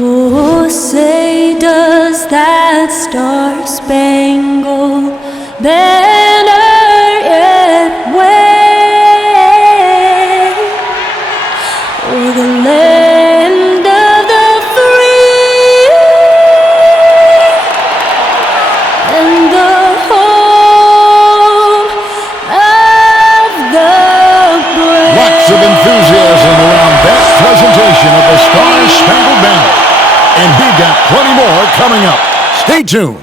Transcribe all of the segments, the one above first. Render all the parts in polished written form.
Oh, say does that star-spangled banner yet wave o'er the land of the free and the home of the brave? Lots of enthusiasm around that presentation of the Star-Spangled Banner. And we've got plenty more coming up. Stay tuned.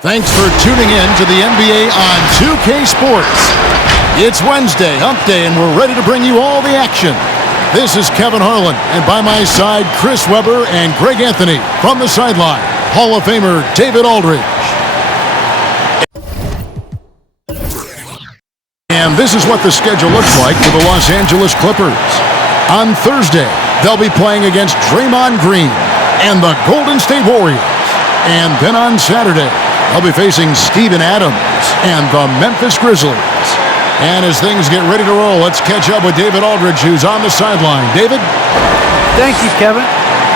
Thanks for tuning in to the NBA on 2K Sports. It's Wednesday, Hump Day, and we're ready to bring you all the action. This is Kevin Harlan, and by my side, Chris Webber and Greg Anthony. From the sideline, Hall of Famer David Aldridge. And this is what the schedule looks like for the Los Angeles Clippers. On Thursday, they'll be playing against Draymond Green and the Golden State Warriors. And then on Saturday, they'll be facing Steven Adams and the Memphis Grizzlies. And as things get ready to roll, let's catch up with David Aldridge, who's on the sideline. David? Thank you, Kevin.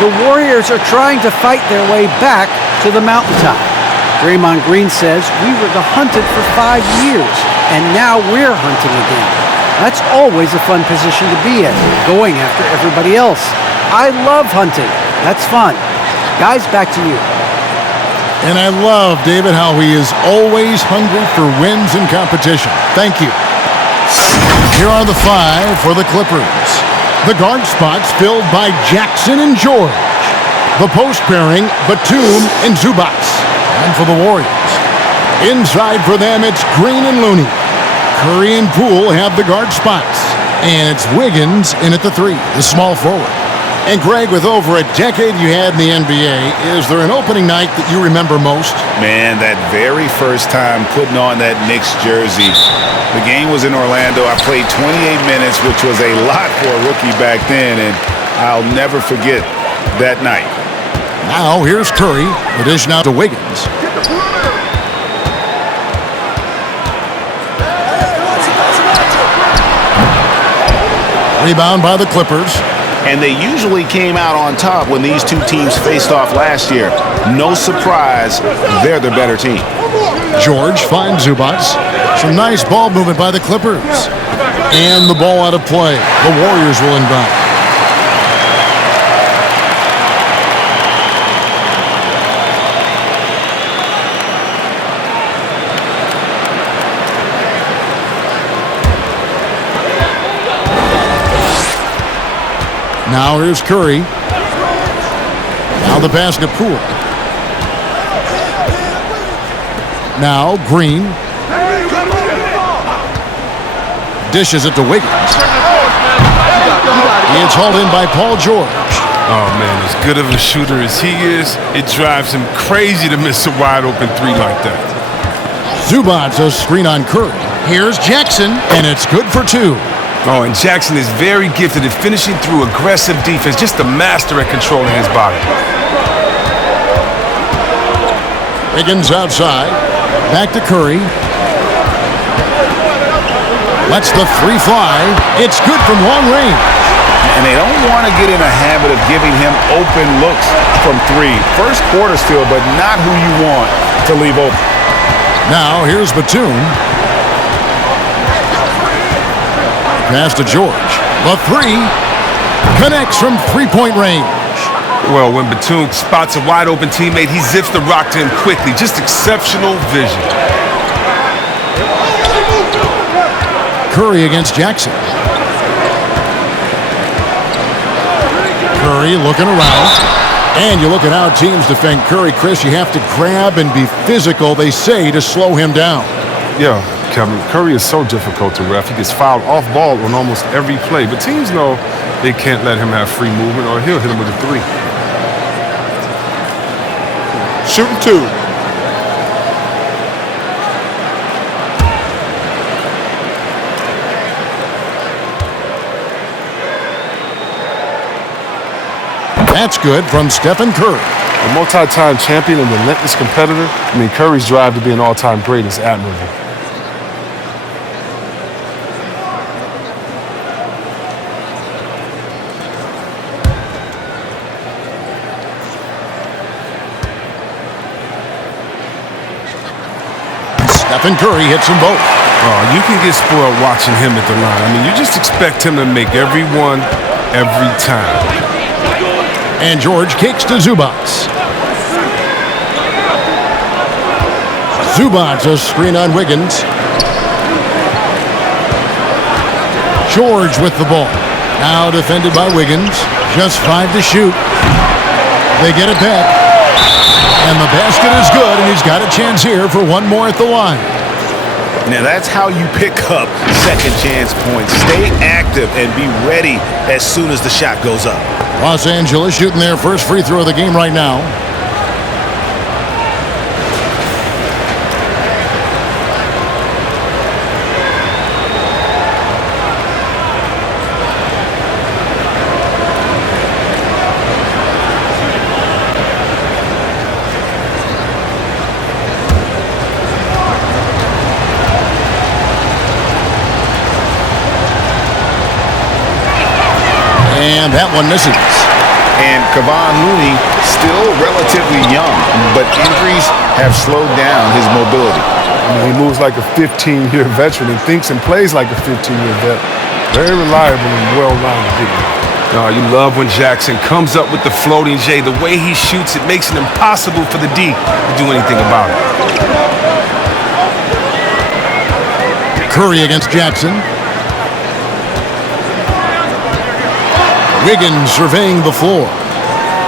The Warriors are trying to fight their way back to the mountaintop. Draymond Green says we were the hunted for 5 years, and now we're hunting again. That's always a fun position to be in, going after everybody else. I love hunting. That's fun. Guys, back to you. And I love, David, how he is always hungry for wins and competition. Thank you. Here are the 5 for the Clippers. The guard spots filled by Jackson and George. The post pairing, Batum and Zubac. And for the Warriors, inside for them, it's Green and Looney. Curry and Poole have the guard spots. And it's Wiggins in at the 3, the small forward. And Greg, with over a decade you had in the NBA, is there an opening night that you remember most? Man, that very first time putting on that Knicks jersey. The game was in Orlando. I played 28 minutes, which was a lot for a rookie back then, and I'll never forget that night. Now here's Curry. The dish now to Wiggins. Rebound by the Clippers. And they usually came out on top when these two teams faced off last year. No surprise, they're the better team. George finds Zubac. Some nice ball movement by the Clippers. And the ball out of play. The Warriors will inbound. Now here's Curry. Now the pass to Poole. Now Green. Dishes it to Wiggins. It's hauled in by Paul George. Oh, man, as good of a shooter as he is, it drives him crazy to miss a wide-open 3 like that. Zubac a screen on Curry. Here's Jackson, and it's good for 2. Oh, and Jackson is very gifted at finishing through aggressive defense, just a master at controlling his body. Wiggins outside. Back to Curry. Lets the 3 fly. It's good from long range. And they don't want to get in a habit of giving him open looks from 3. First quarter still, but not who you want to leave open. Now here's Batum. Pass to George. The 3 connects from 3-point range. Well, when Batum spots a wide-open teammate, he zips the rock to him quickly. Just exceptional vision. Curry against Jackson. Curry looking around. And you look at how teams defend Curry, Chris. You have to grab and be physical, they say, to slow him down. Yeah, Kevin, Curry is so difficult to ref. He gets fouled off ball on almost every play. But teams know They can't let him have free movement or he'll hit him with a three. Shooting two. That's good from Stephen Curry. A multi-time champion and relentless competitor. Curry's drive to be an all-time great is admirable. Stephen Curry hits them both. Oh, you can get spoiled watching him at the line. You just expect him to make every one, every time. And George kicks to Zubac. Zubac, a screen on Wiggins. George with the ball. Now defended by Wiggins. Just 5 to shoot. They get it back. And the basket is good, and he's got a chance here for one more at the line. Now that's how you pick up second chance points. Stay active and be ready as soon as the shot goes up. Los Angeles shooting their first free throw of the game right now. And that one misses. And Kevon Looney still relatively young, but injuries have slowed down his mobility. He moves like a 15-year veteran and thinks and plays like a 15-year vet. Very reliable and well-rounded people. Oh, you love when Jackson comes up with the floating J. The way he shoots, it makes it impossible for the D to do anything about it. Curry against Jackson. Wiggins surveying the floor.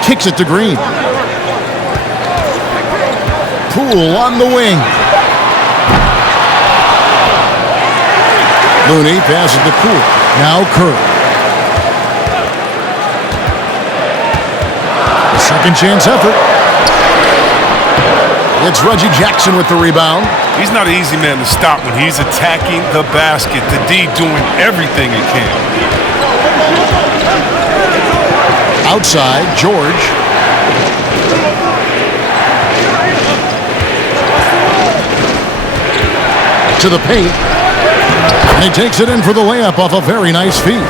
Kicks it to Green. Poole on the wing. Looney passes to Poole. Now Curry. A second chance effort. It's Reggie Jackson with the rebound. He's not an easy man to stop when he's attacking the basket. The D doing everything it can. Outside, George. To the paint. And he takes it in for the layup off a very nice feed.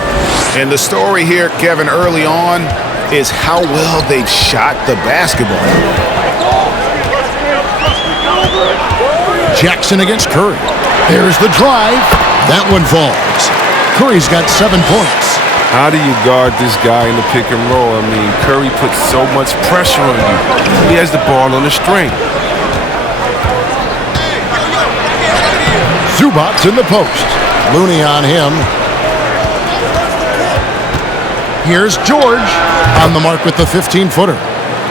And the story here, Kevin, early on is how well they've shot the basketball. Jackson against Curry. There's the drive. That one falls. Curry's got 7 points. How do you guard this guy in the pick and roll? Curry puts so much pressure on you. He has the ball on the string. Zubac in the post. Looney on him. Here's George on the mark with the 15-footer.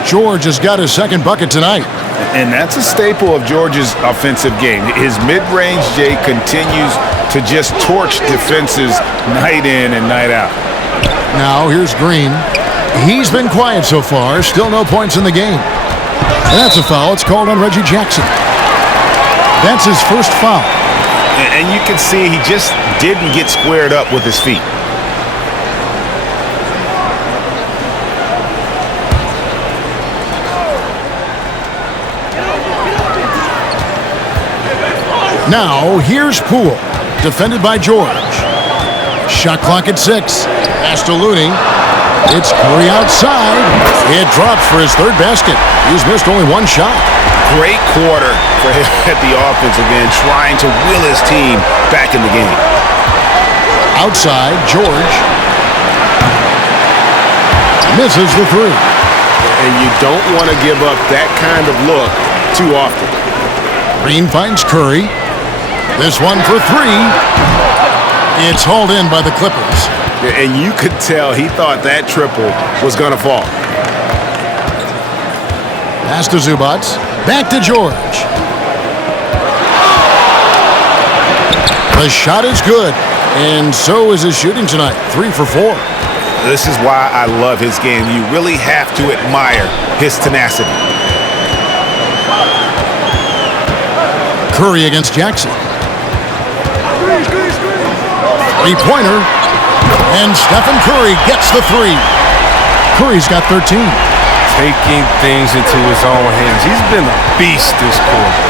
George has got his second bucket tonight. And that's a staple of George's offensive game. His mid-range J continues to just torch defenses night in and night out. Now here's Green. He's been quiet so far. Still no points in the game. And that's a foul. It's called on Reggie Jackson. That's his first foul. And you can see he just didn't get squared up with his feet. Now here's Poole. Defended by George. Shot clock at 6. Pass to Looney. It's Curry outside. It drops for his third basket. He's missed only one shot. Great quarter for him at the offensive end, trying to will his team back in the game. Outside, George. Misses the three. And you don't want to give up that kind of look too often. Green finds Curry. This one for 3. It's hauled in by the Clippers. And you could tell he thought that triple was going to fall. Pass to Zubac. Back to George. The shot is good. And so is his shooting tonight. 3 for 4. This is why I love his game. You really have to admire his tenacity. Curry against Jackson. Three-pointer. And Stephen Curry gets the three. Curry's got 13. Taking things into his own hands. He's been a beast this quarter.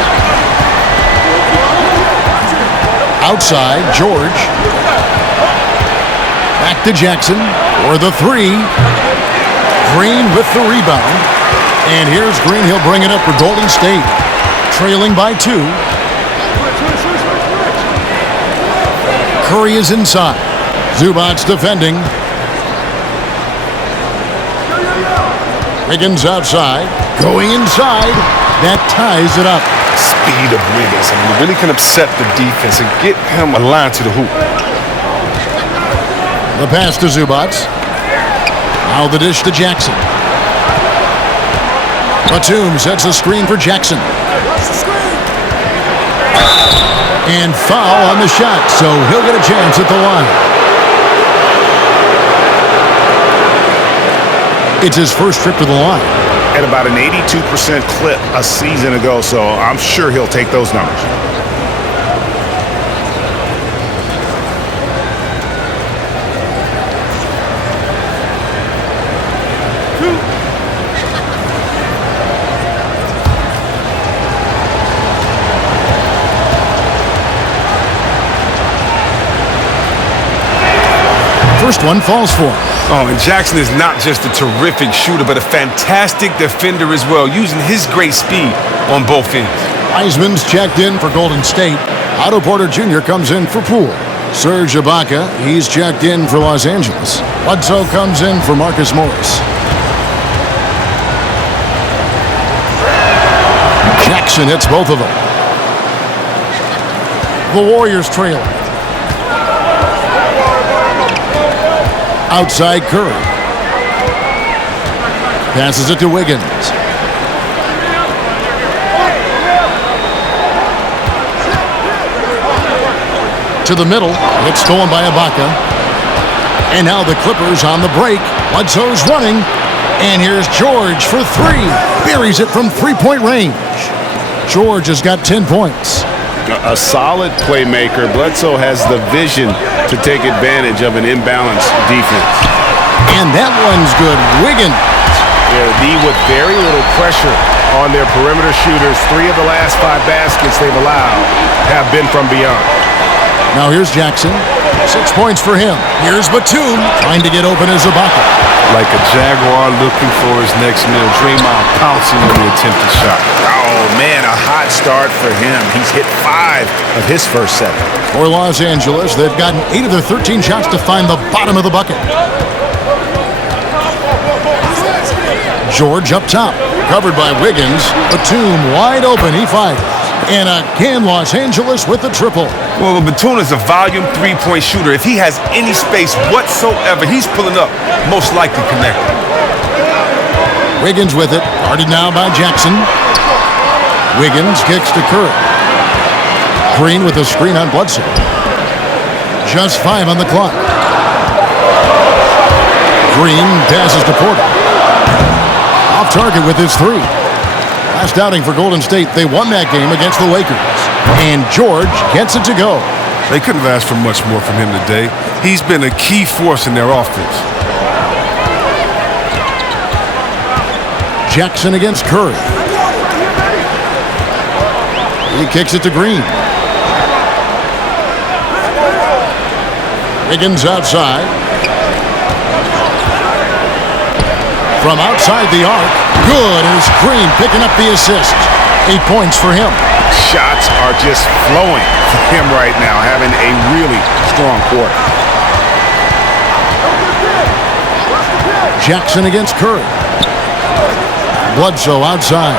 Outside, George. Back to Jackson for the three. Green with the rebound. And here's Green. He'll bring it up for Golden State. Trailing by 2. Curry is inside. Zubac's defending. Wiggins outside. Going inside. That ties it up. Speed of Wiggins. I mean, it really can upset the defense and get him aligned to the hoop. The pass to Zubac. Now the dish to Jackson. Batum sets a screen for Jackson. And foul on the shot, so he'll get a chance at the line. It's his first trip to the line. At about an 82% clip a season ago, so I'm sure he'll take those numbers. First one falls for him. Oh, and Jackson is not just a terrific shooter, but a fantastic defender as well, using his great speed on both ends. Wiseman's checked in for Golden State. Otto Porter Jr. comes in for Poole. Serge Ibaka, he's checked in for Los Angeles. Bledsoe comes in for Marcus Morris. Jackson hits both of them. The Warriors trail. Outside Curry. Passes it to Wiggins. To the middle. It's stolen by Ibaka. And now the Clippers on the break. Bledsoe's running. And here's George for three. Buries it from three-point range. George has got 10 points. A solid playmaker. Bledsoe has the vision to take advantage of an imbalanced defense. And that one's good. Wiggins. Yeah, with very little pressure on their perimeter shooters. 3 of the last 5 baskets they've allowed have been from beyond. Now here's Jackson. 6 points for him. Here's Batum trying to get open as Ibaka. Like a Jaguar looking for his next meal. Draymond pouncing on the attempted shot. Oh, man, a hot start for him. He's hit 5 of his first 7. For Los Angeles, they've gotten 8 of their 13 shots to find the bottom of the bucket. George up top. Covered by Wiggins. Batum wide open. He fires. And again, Los Angeles with the triple. Well, Batum is a volume three-point shooter. If he has any space whatsoever, he's pulling up, most likely connected. Wiggins with it. Guarded now by Jackson. Wiggins kicks to Curry. Green with a screen on Bledsoe. Just 5 on the clock. Green passes to Porter. Off target with his 3. Last outing for Golden State, they won that game against the Lakers. And George gets it to go. They couldn't have asked for much more from him today. He's been a key force in their offense. Jackson against Curry. He kicks it to Green. Wiggins outside. From outside the arc. Good as Green picking up the assist. 8 points for him. Shots are just flowing for him right now, having a really strong quarter. Jackson against Curry. Bledsoe outside.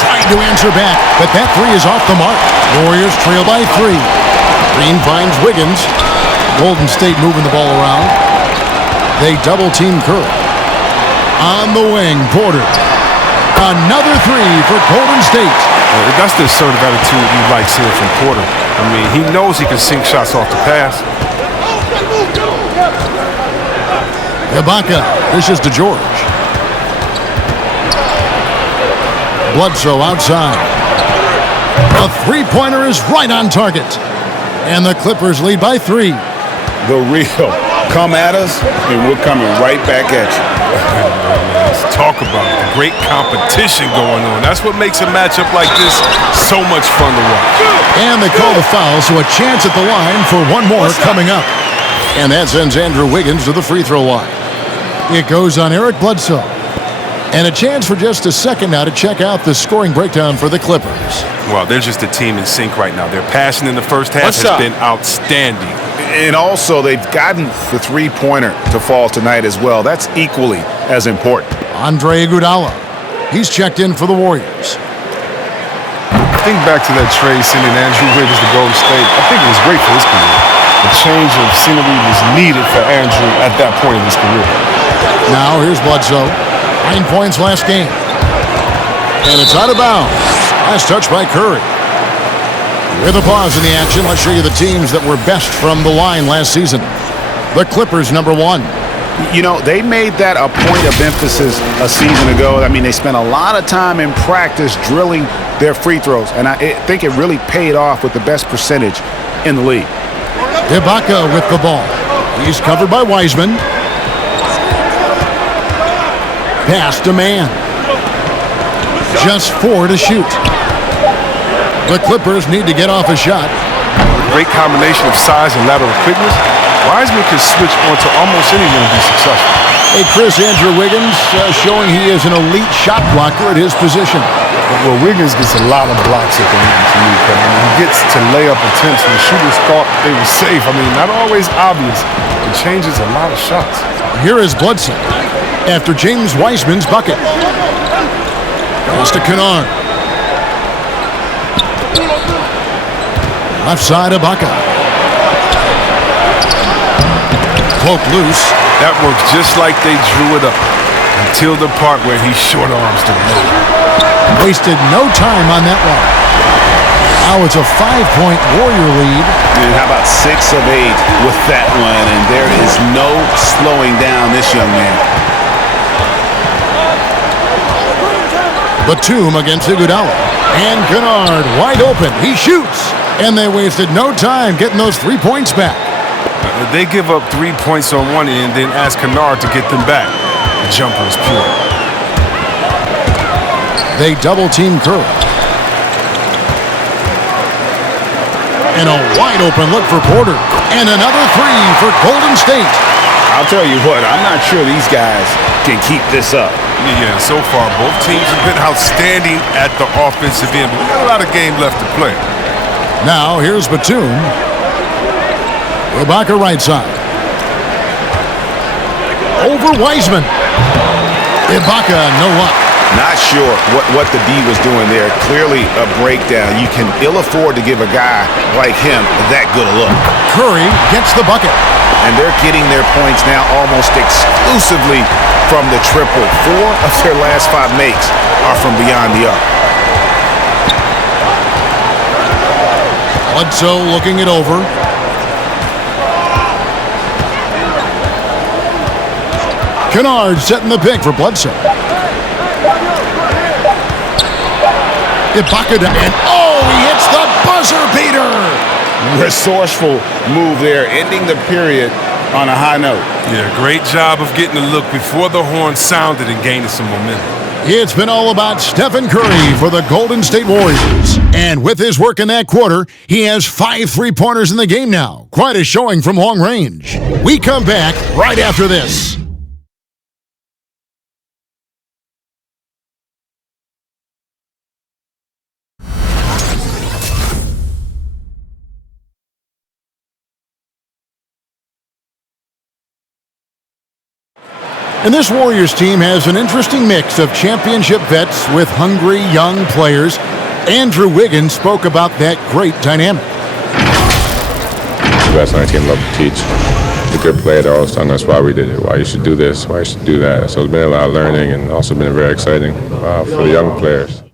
Trying to answer back, but that 3 is off the mark. Warriors trail by 3. Green finds Wiggins. Golden State moving the ball around. They double-team Curry. On the wing, Porter. Another 3 for Golden State. That's the sort of attitude you like seeing from Porter. I mean, he knows he can sink shots off the pass. Ibaka dishes to George. Bledsoe outside. A three-pointer is right on target. And the Clippers lead by 3. The real. Come at us, and we're coming right back at you. Let's talk about the great competition going on. That's what makes a matchup like this so much fun to watch. And they call the foul, so a chance at the line for one more coming up. And that sends Andrew Wiggins to the free throw line. It goes on Eric Bledsoe. And a chance for just a second now to check out the scoring breakdown for the Clippers. Well, they're just a team in sync right now. Their passion in the first half has been outstanding. And also, they've gotten the three-pointer to fall tonight as well. That's equally as important. Andre Iguodala. He's checked in for the Warriors. Think back to that trade sending Andrew Wiggins to Golden State. I think it was great for his career. A change of scenery was needed for Andrew at that point in his career. Now here's Bledsoe. 9 points last game. And it's out of bounds. Last touch by Curry. With a pause in the action, let's show you the teams that were best from the line last season. The Clippers, number 1. You know, they made that a point of emphasis a season ago. I mean, they spent a lot of time in practice drilling their free throws, and I think it really paid off with the best percentage in the league. Ibaka with the ball. He's covered by Wiseman. Pass to man. Just 4 to shoot. The Clippers need to get off a shot. Great combination of size and lateral quickness. Wiseman can switch onto almost anyone and be successful. Hey, Chris, Andrew Wiggins showing he is an elite shot blocker at his position. Well, Wiggins gets a lot of blocks at the rim to me, Kevin. He gets to layup attempts when shooters thought they were safe. I mean, not always obvious. It changes a lot of shots. Here is Bledsoe after James Wiseman's bucket. Pass to Kennard. Left side, Ibaka. Poke loose. That works just like they drew it up until the part where he short arms the load. Wasted no time on that one. Now it's a 5-point Warrior lead. And how about 6 of 8 with that one? And there is no slowing down this young man. Batum against Iguodala. And Kennard wide open. He shoots. And they wasted no time getting those 3 points back. They give up 3 points on one end, then ask Kennard to get them back. The jumper is pure. They double-team Curry. And a wide-open look for Porter. And another 3 for Golden State. I'll tell you what, I'm not sure these guys can keep this up. Yeah, so far both teams have been outstanding at the offensive end, but we got a lot of game left to play. Now here's Batum. Ibaka right side. Over Wiseman. Ibaka no luck. Not sure what the D was doing there. Clearly a breakdown. You can ill afford to give a guy like him that good a look. Curry gets the bucket. And they're getting their points now almost exclusively from the triple. 4 of their last 5 makes are from beyond the arc. Bledsoe looking it over. Kennard setting the pick for Bledsoe. Ibaka and he hits the buzzer beater. Resourceful move there, ending the period on a high note. Yeah, great job of getting a look before the horn sounded and gaining some momentum. It's been all about Stephen Curry for the Golden State Warriors. And with his work in that quarter, he has 5 3-pointers in the game now. Quite a showing from long range. We come back right after this. And this Warriors team has an interesting mix of championship vets with hungry young players. Andrew Wiggins spoke about that great dynamic. The best on our team love to teach. The good player, they're always telling us why we did it, why you should do this, why you should do that. So it's been a lot of learning and also been very exciting for the young players.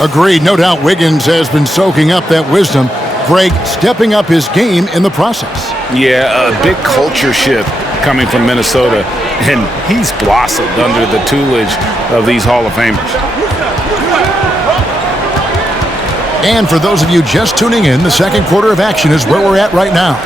Agreed. No doubt Wiggins has been soaking up that wisdom. break, stepping up his game in the process. Yeah, a big culture shift coming from Minnesota, and he's blossomed under the tutelage of these Hall of Famers. And for those of you just tuning in, the second quarter of action is where we're at right now.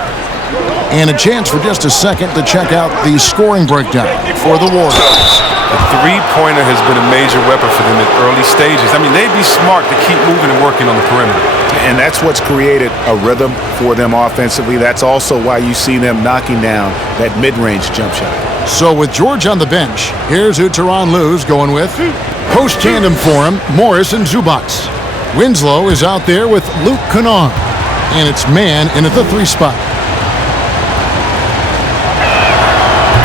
And a chance for just a second to check out the scoring breakdown for the Warriors. The three-pointer has been a major weapon for them in early stages. I mean, they'd be smart to keep moving and working on the perimeter. And that's what's created a rhythm for them offensively. That's also why you see them knocking down that mid-range jump shot. So with George on the bench, here's who Tyronn Lue's going with. Post-tandem for him, Morris and Zubac. Winslow is out there with Luke Kennard. And it's man in at the 3 spot.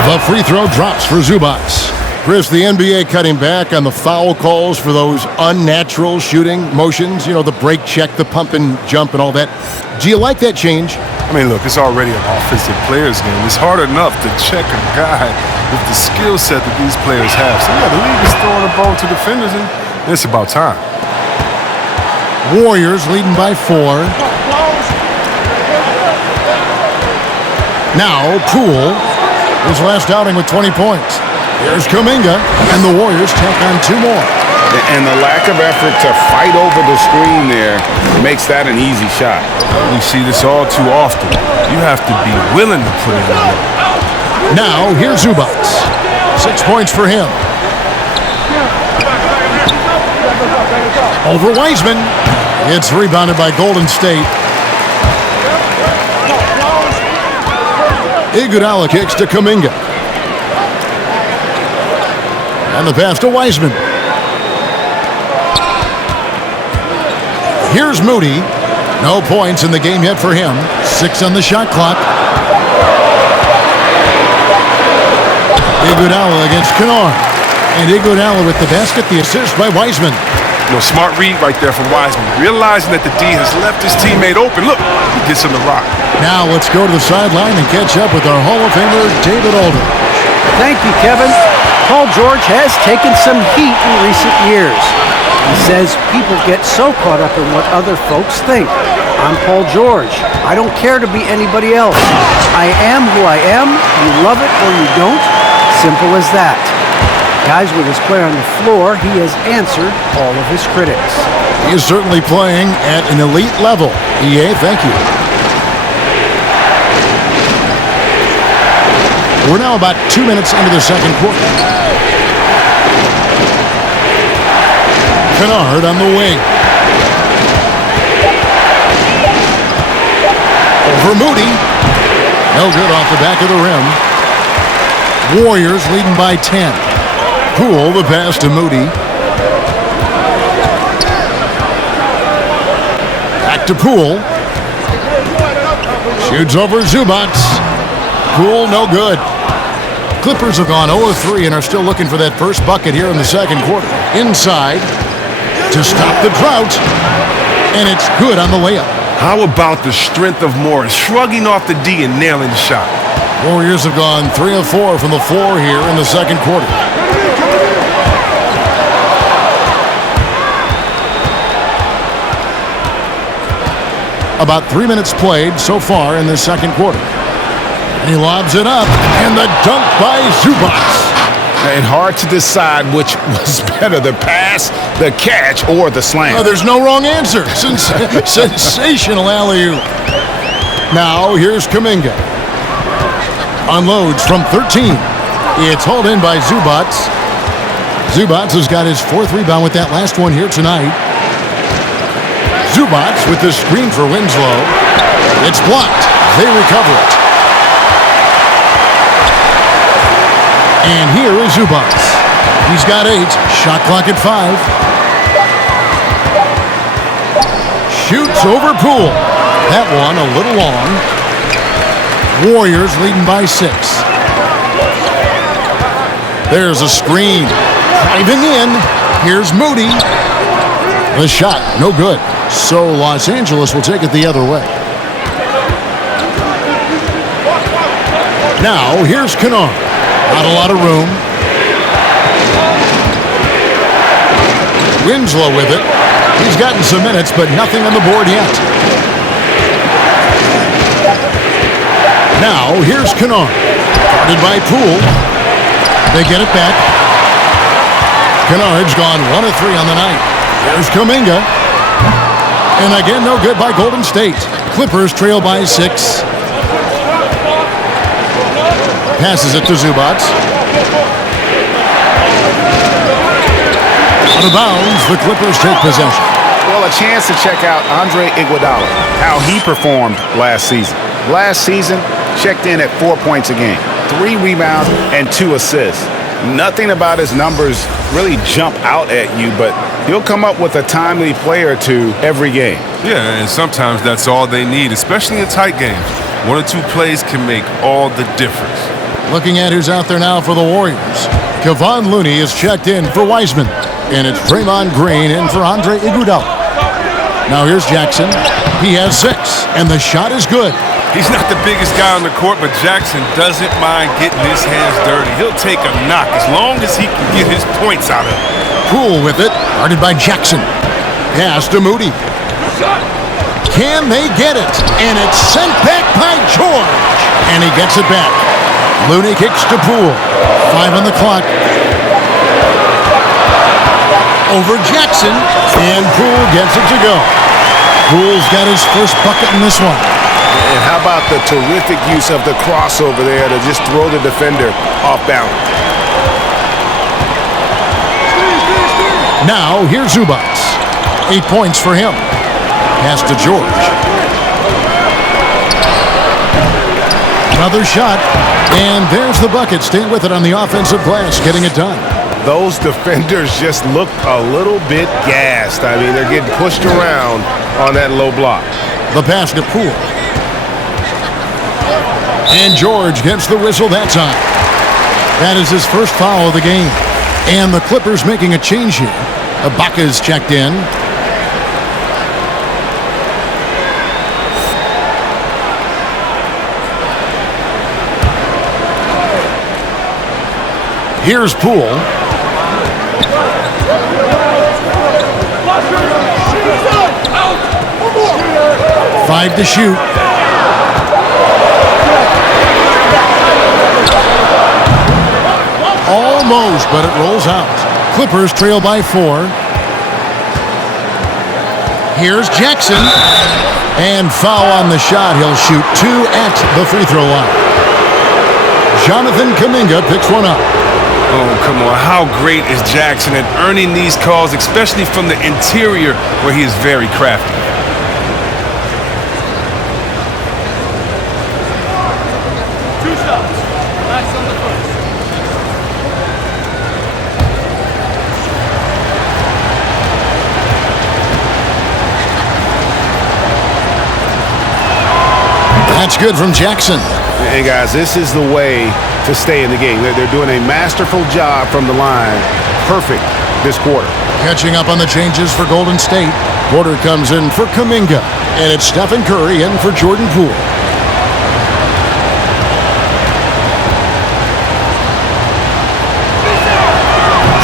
The free throw drops for Zubac. Chris, the NBA cutting back on the foul calls for those unnatural shooting motions. You know, the break check, the pump and jump and all that. Do you like that change? I mean, look, it's already an offensive player's game. It's hard enough to check a guy with the skill set that these players have. So, yeah, the league is throwing the ball to defenders, and it's about time. Warriors leading by 4. Now, Poole, his last outing with 20 points. Here's Kuminga, and the Warriors tack on 2 more. And the lack of effort to fight over the screen there makes that an easy shot. We see this all too often. You have to be willing to put it in there. Now, here's Zubac. 6 points for him. Over Wiseman. It's rebounded by Golden State. Iguodala kicks to Kuminga. And the pass to Wiseman. Here's Moody. No points in the game yet for him. 6 on the shot clock. Iguodala against Kennard. And Iguodala with the basket, the assist by Wiseman. No, smart read right there from Wiseman. Realizing that the D has left his teammate open. Look, he gets him the rock. Now let's go to the sideline and catch up with our Hall of Famer, David Aldridge. Thank you, Kevin. Paul George has taken some heat in recent years. He says people get so caught up in what other folks think. I'm Paul George. I don't care to be anybody else. I am who I am. You love it or you don't. Simple as that. Guys, with his play on the floor, he has answered all of his critics. He is certainly playing at an elite level. EA, thank you. We're now about 2 minutes into the second quarter. Kennard on the wing. Over Moody. No good off the back of the rim. Warriors leading by 10. Poole, the pass to Moody. Back to Poole. Shoots over Zubac. Poole, no good. Clippers have gone 0 of 3 and are still looking for that first bucket here in the second quarter. Inside to stop the drought. And it's good on the layup. How about the strength of Morris, shrugging off the D and nailing the shot? Warriors have gone 3 of 4 from the floor here in the second quarter. About 3 minutes played so far in the second quarter. And he lobs it up, and the dunk by Zubac. And hard to decide which was better, the pass, the catch, or the slam. Oh, there's no wrong answer. Sensational alley-oop. Now, here's Kuminga. Unloads from 13. It's hauled in by Zubac. Zubac has got his 4th rebound with that last one here tonight. Zubac with the screen for Winslow. It's blocked. They recover it. And here is Zubac. He's got 8. Shot clock at 5. Shoots over Poole. That one a little long. Warriors leading by 6. There's a screen. Driving in. Here's Moody. The shot, no good. So Los Angeles will take it the other way. Now, here's Kennard. Not a lot of room. Winslow with it. He's gotten some minutes, but nothing on the board yet. Now, here's Kennard. Guarded by Poole. They get it back. Kennard's gone 1 of 3 on the night. Here's Kuminga. And again, no good by Golden State. Clippers trail by 6. Passes it to Zubac. Out of bounds, the Clippers take possession. Well, a chance to check out Andre Iguodala, how he performed last season. Last season, checked in at 4 points a game, 3 rebounds, and 2 assists. Nothing about his numbers really jump out at you, but he'll come up with a timely play or two every game. Yeah, and sometimes that's all they need, especially in tight games. 1 or 2 plays can make all the difference. Looking at who's out there now for the Warriors. Kevon Looney is checked in for Wiseman. And it's Draymond Green in for Andre Iguodala. Now here's Jackson. He has 6, and the shot is good. He's not the biggest guy on the court, but Jackson doesn't mind getting his hands dirty. He'll take a knock as long as he can get his points out of it. Poole with it, guarded by Jackson. Pass to Moody. Can they get it? And it's sent back by George. And he gets it back. Looney kicks to Poole. 5 on the clock. Over Jackson, and Poole gets it to go. Poole's got his first bucket in this one. And how about the terrific use of the crossover there to just throw the defender off balance. Now, here's Zubac. 8 points for him. Pass to George. Another shot, and there's the bucket. Staying with it on the offensive glass, getting it done. Those defenders just look a little bit gassed. I mean, they're getting pushed around on that low block. The pass to Poole. And George gets the whistle that time. That is his first foul of the game. And the Clippers making a change here. Ibaka's checked in. Here's Poole. 5 to shoot. Almost, but it rolls out. Clippers trail by 4. Here's Jackson. And foul on the shot. He'll shoot 2 at the free throw line. Jonathan Kuminga picks one up. Oh, come on. How great is Jackson at earning these calls, especially from the interior where he is very crafty. That's good from Jackson. And guys, this is the way to stay in the game. They're doing a masterful job from the line. Perfect this quarter. Catching up on the changes for Golden State. Porter comes in for Kuminga. And it's Stephen Curry in for Jordan Poole.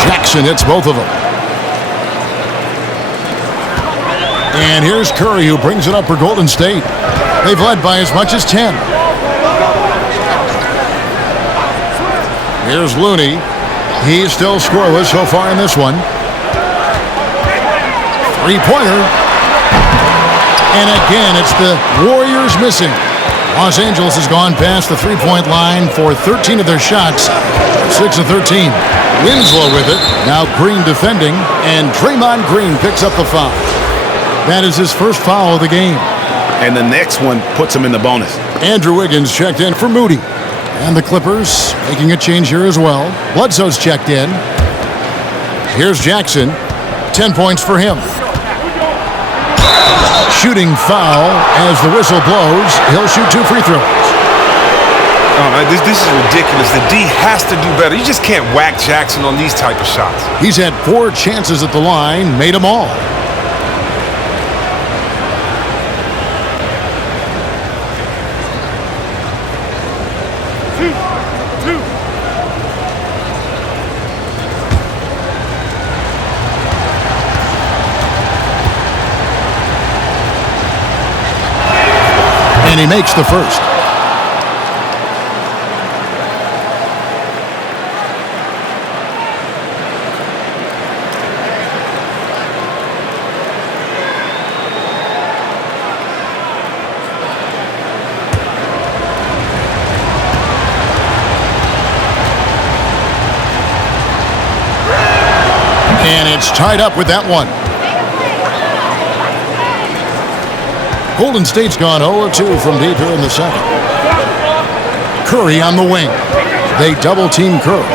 Jackson hits both of them. And here's Curry, who brings it up for Golden State. They've led by as much as 10. Here's Looney. He's still scoreless so far in this one. Three-pointer. And again, it's the Warriors missing. Los Angeles has gone past the three-point line for 13 of their shots. 6 of 13. Winslow with it. Now Green defending. And Draymond Green picks up the foul. That is his first foul of the game. And the next one puts him in the bonus. Andrew Wiggins checked in for Moody. And the Clippers making a change here as well. Bledsoe's checked in. Here's Jackson. 10 points for him. Shooting foul as the whistle blows. He'll shoot 2 free throws. This is ridiculous. The D has to do better. You just can't whack Jackson on these type of shots. He's had 4 chances at the line, made them all. And he makes the first. it's tied up with that one. Golden State's gone 0-2 from deep here in the second. Curry on the wing. They double-team Curry.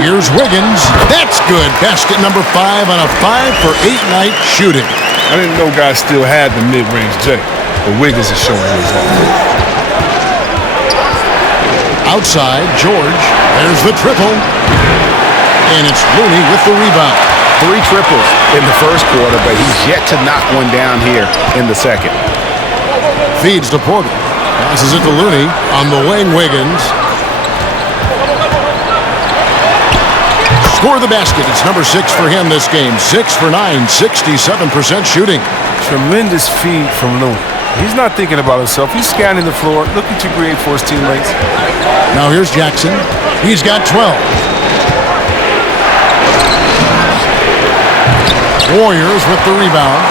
Here's Wiggins. That's good. Basket number 5 on a 5-for-8 night shooting. I didn't know guys still had the mid-range J, but Wiggins is showing his off. Outside, George. There's the triple. And it's Looney with the rebound. 3 triples in the first quarter, but he's yet to knock one down here in the second. Feeds to Porter. Passes it to Looney. On the wing, Wiggins. Score the basket. It's number 6 for him this game. 6 for 9, 67% shooting. Tremendous feed from Looney. He's not thinking about himself. He's scanning the floor, looking to create for his teammates. Now here's Jackson. He's got 12. Warriors with the rebound.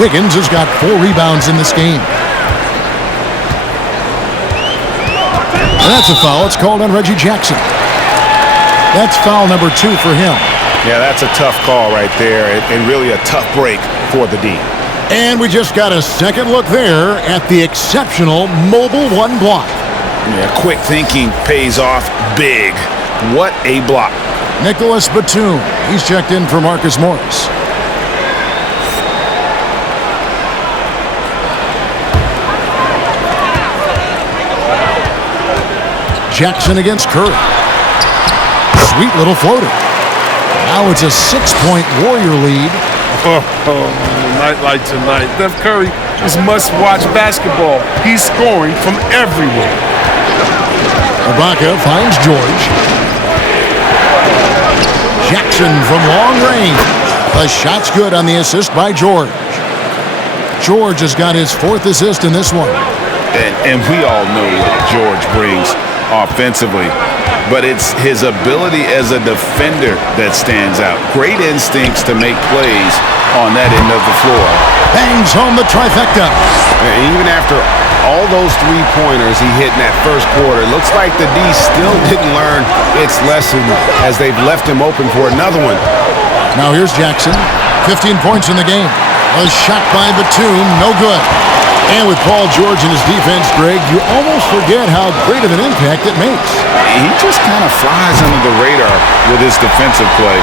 Wiggins has got 4 rebounds in this game. And that's a foul. It's called on Reggie Jackson. That's foul number 2 for him. Yeah, that's a tough call right there, and really a tough break for the D. And we just got a second look there at the exceptional Mobile 1 block. Yeah, quick thinking pays off big. What a block. Nicholas Batum. He's checked in for Marcus Morris. Jackson against Curry. Sweet little floater. Now it's a 6-point Warrior lead. Night like tonight. Steph Curry is must-watch basketball. He's scoring from everywhere. Ibaka finds George. Jackson from long range. The shot's good on the assist by George. George has got his 4th assist in this one. And we all know what George brings offensively, but it's his ability as a defender that stands out. Great instincts to make plays on that end of the floor. Bangs home the trifecta. And even after all those 3-pointers he hit in that first quarter, it looks like the D still didn't learn its lesson as they've left him open for another one. Now here's Jackson. 15 points in the game. A shot by Batum, no good. And with Paul George in his defense, Greg, you almost forget how great of an impact it makes. He just kind of flies under the radar with his defensive play.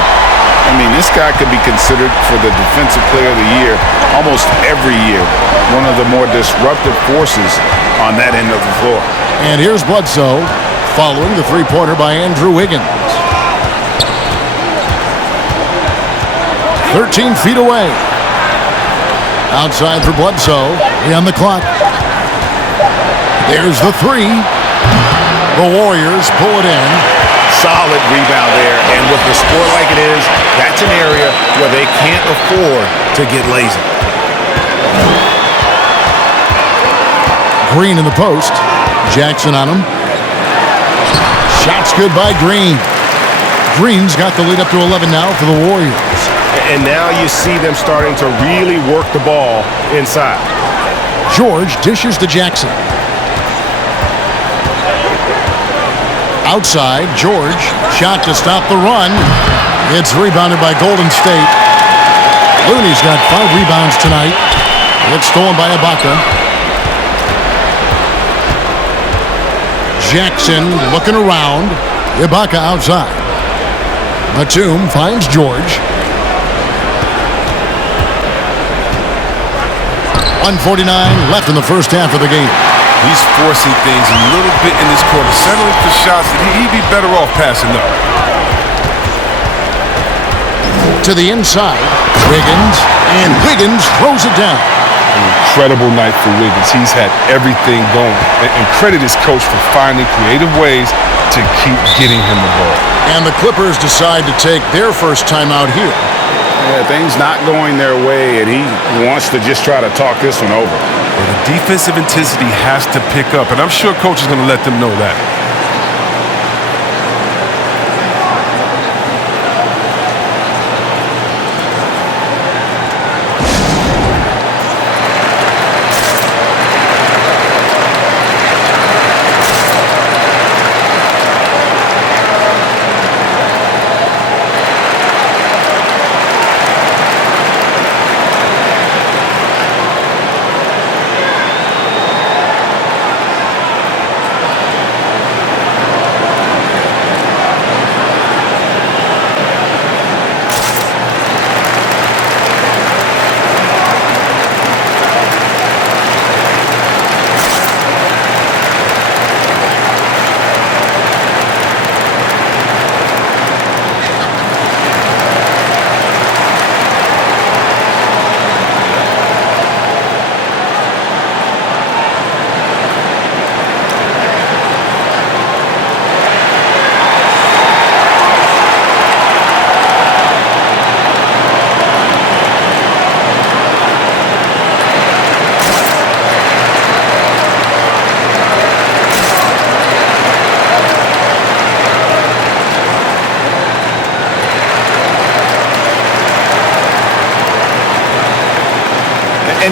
I mean, this guy could be considered for the Defensive Player of the Year almost every year. One of the more disruptive forces on that end of the floor. And here's Bledsoe following the 3-pointer by Andrew Wiggins. 13 feet away. Outside for Bledsoe. On the clock. There's the 3. The Warriors pull it in. Solid rebound there, and with the score like it is, that's an area where they can't afford to get lazy. Green in the post. Jackson on him. Shot's good by Green. Green's got the lead up to 11 now for the Warriors. And now you see them starting to really work the ball inside. George dishes to Jackson. Outside, George. Shot to stop the run. It's rebounded by Golden State. Looney's got 5 rebounds tonight. It's stolen by Ibaka. Jackson looking around. Ibaka outside. Batum finds George. 1:49 left in the first half of the game. He's forcing things a little bit in this quarter, settling for shots that he'd be better off passing up. To the inside, Wiggins, and Wiggins throws it down. An incredible night for Wiggins. He's had everything going. And credit his coach for finding creative ways to keep getting him the ball. And the Clippers decide to take their first timeout here. Yeah, things not going their way, and he wants to just try to talk this one over. Well, the defensive intensity has to pick up, and I'm sure coach is going to let them know that.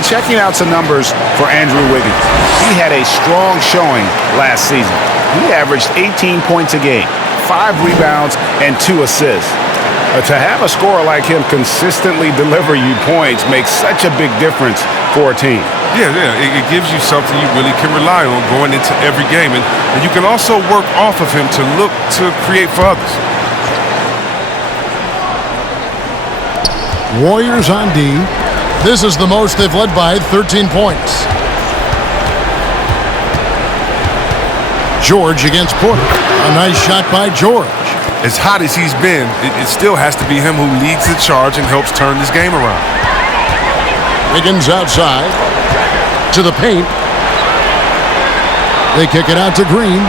And checking out some numbers for Andrew Wiggins. He had a strong showing last season. He averaged 18 points a game, 5 rebounds, and 2 assists. To have a scorer like him consistently deliver you points makes such a big difference for a team. Yeah, it gives you something you really can rely on going into every game. And you can also work off of him to look to create for others. Warriors on D. This is the most they've led by, 13 points. George against Porter. A nice shot by George. As hot as he's been, it still has to be him who leads the charge and helps turn this game around. Wiggins outside to the paint. They kick it out to Green.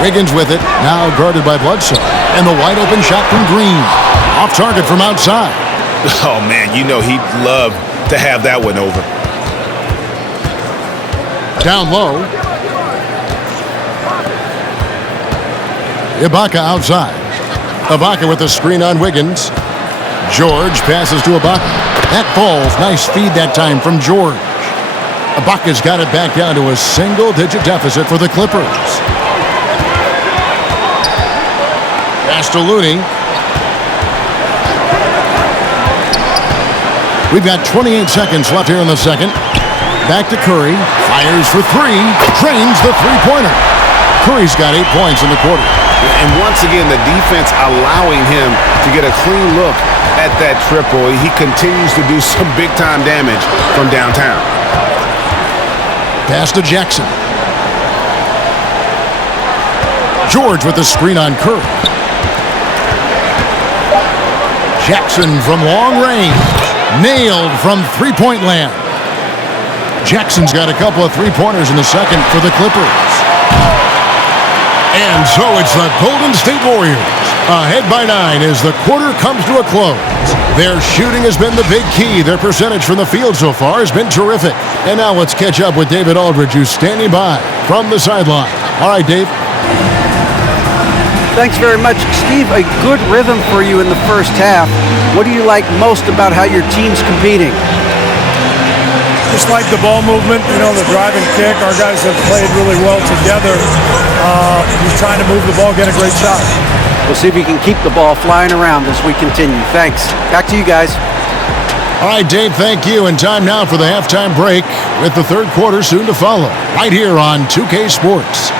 Wiggins with it, now guarded by Bledsoe. And the wide open shot from Green. Off target from outside. Oh, man, you know he'd love to have that one over. Down low. Ibaka outside. Ibaka with the screen on Wiggins. George passes to Ibaka. That falls. Nice feed that time from George. Ibaka's got it back down to a single-digit deficit for the Clippers. Pass to Looney. We've got 28 seconds left here in the second. Back to Curry. Fires for 3. Drains the three-pointer. Curry's got 8 points in the quarter. And once again, the defense allowing him to get a clean look at that triple. He continues to do some big-time damage from downtown. Pass to Jackson. George with the screen on Curry. Jackson from long range. Nailed from three-point land. Jackson's got a couple of three-pointers in the second for the Clippers. And so it's the Golden State Warriors, ahead by 9 as the quarter comes to a close. Their shooting has been the big key. Their percentage from the field so far has been terrific. And now let's catch up with David Aldridge, who's standing by from the sideline. All right, Dave. Thanks very much, Steve. A good rhythm for you in the first half. What do you like most about how your team's competing? Just like the ball movement, the drive and kick. Our guys have played really well together. Just trying to move the ball, get a great shot. We'll see if we can keep the ball flying around as we continue. Thanks. Back to you guys. All right, Dave, thank you. And time now for the halftime break with the third quarter soon to follow. Right here on 2K Sports.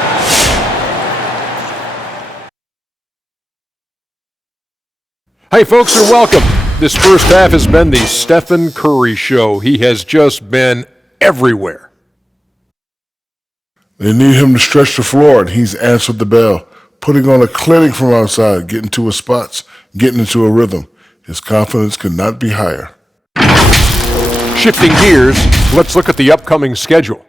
Hey, folks, and welcome. This first half has been the Stephen Curry show. He has just been everywhere. They need him to stretch the floor, and he's answered the bell, putting on a clinic from outside, getting to his spots, getting into a rhythm. His confidence could not be higher. Shifting gears, let's look at the upcoming schedule.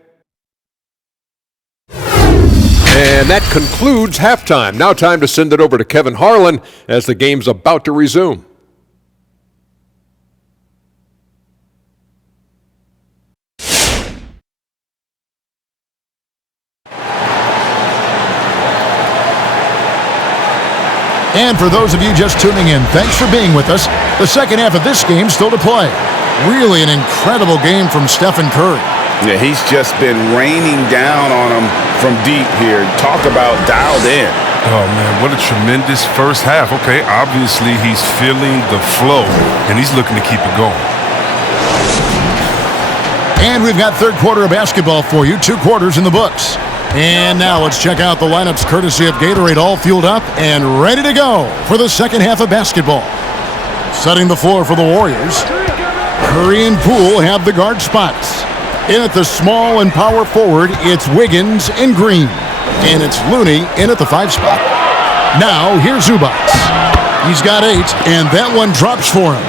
And that concludes halftime. Now time to send it over to Kevin Harlan as the game's about to resume. And for those of you just tuning in, thanks for being with us. The second half of this game still to play. Really an incredible game from Stephen Curry. Yeah, he's just been raining down on him from deep here. Talk about dialed in. Oh, man, what a tremendous first half. Okay, obviously he's feeling the flow, and he's looking to keep it going. And we've got third quarter of basketball for you, 2 quarters in the books. And now let's check out the lineups courtesy of Gatorade, all fueled up and ready to go for the second half of basketball. Setting the floor for the Warriors, Curry and Poole have the guard spots. In at the small and power forward, it's Wiggins and Green. And it's Looney in at the 5 spot. Now, here's Zubac. He's got 8, and that one drops for him.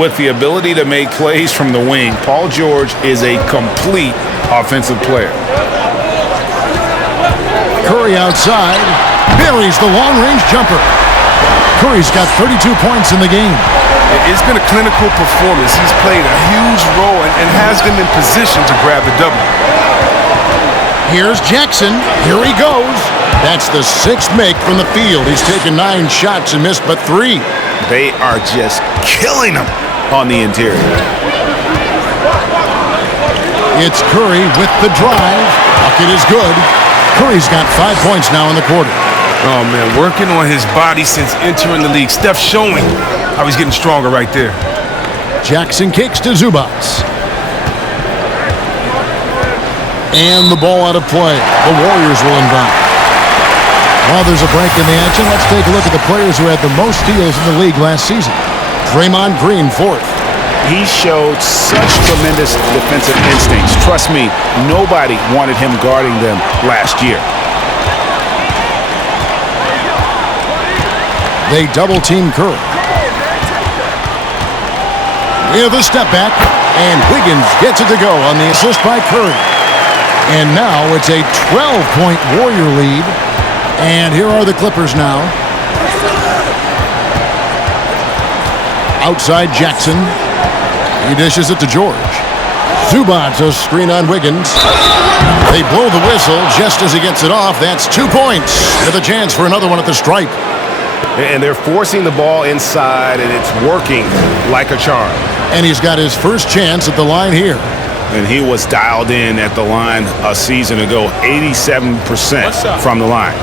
With the ability to make plays from the wing, Paul George is a complete offensive player. Curry outside, buries the long-range jumper. Curry's got 32 points in the game. It's been a clinical performance. He's played a huge role and has them in position to grab the W. Here's Jackson. Here he goes. That's the 6th make from the field. He's taken 9 shots and missed but 3. They are just killing him. on the interior. It's Curry with the drive. Bucket is good. Curry's got 5 points now in the quarter. Oh, man, working on his body since entering the league. Steph showing how he's getting stronger right there. Jackson kicks to Zubats. And the ball out of play. The Warriors will inbound. While there's a break in the action, let's take a look at the players who had the most steals in the league last season. Draymond Green, fourth. He showed such tremendous defensive instincts. Trust me, nobody wanted him guarding them last year. They double-team Curry. With a step back, and Wiggins gets it to go on the assist by Curry. And now it's a 12-point Warrior lead. And here are the Clippers now. Outside Jackson. He dishes it to George. Zubats a screen on Wiggins. They blow the whistle just as he gets it off. That's 2 points with a chance for another one at the stripe. And they're forcing the ball inside, and it's working like a charm. And he's got his first chance at the line here. And he was dialed in at the line a season ago, 87% from the line.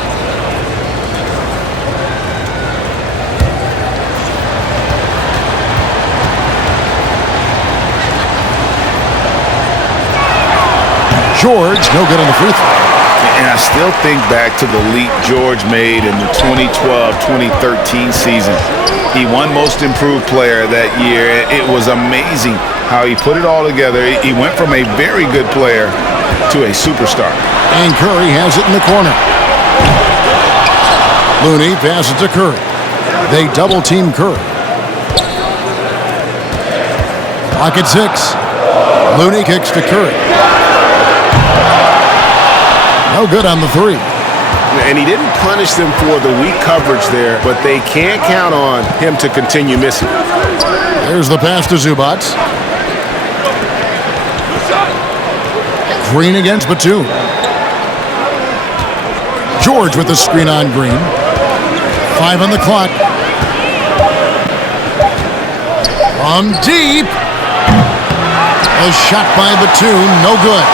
George, no good on the free throw. And I still think back to the leap George made in the 2012-2013 season. He won Most Improved Player that year. It was amazing how he put it all together. He went from a very good player to a superstar. And Curry has it in the corner. Looney passes to Curry. They double-team Curry. Pocket 6. Looney kicks to Curry. No good on the three. And he didn't punish them for the weak coverage there, but they can't count on him to continue missing. There's the pass to Zubats. Green against Batum. George with the screen on Green. 5 on the clock. From deep. A shot by Batum, no good.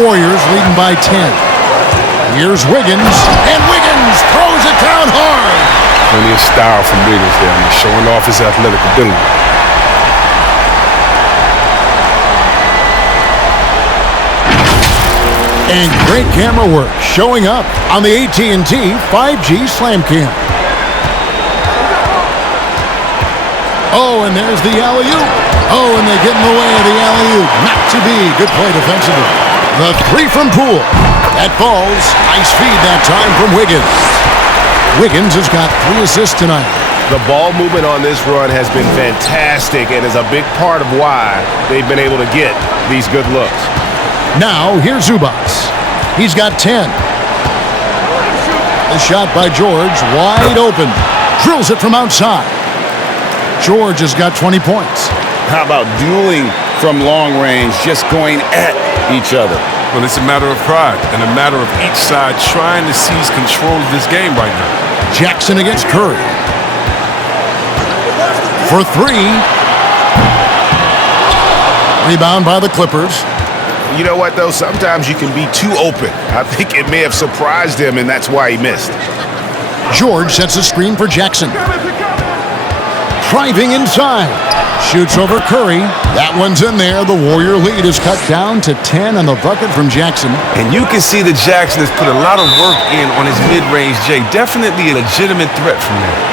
Warriors leading by 10. Here's Wiggins, and Wiggins throws it down hard. Plenty of style from Wiggins there, man, showing off his athletic ability. And great camera work showing up on the AT&T 5G Slam Cam. Oh, and there's the alley-oop. Oh, and they get in the way of the alley-oop. Not to be. Good play defensively. The three from Poole. That falls. Nice feed that time from Wiggins. Wiggins has got 3 assists tonight. The ball movement on this run has been fantastic and is a big part of why they've been able to get these good looks. Now, here's Zubats. He's got 10. The shot by George, wide open. Drills it from outside. George has got 20 points. How about dueling from long range, just going at each other? Well, it's a matter of pride and a matter of each side trying to seize control of this game right now. Jackson against Curry. For 3. Rebound by the Clippers. You know what, though? Sometimes you can be too open. I think it may have surprised him, and that's why he missed. George sets a screen for Jackson. Driving inside. Shoots over Curry. That one's in there. The Warrior lead is cut down to 10 on the bucket from Jackson. And you can see that Jackson has put a lot of work in on his mid-range J. Definitely a legitimate threat from there.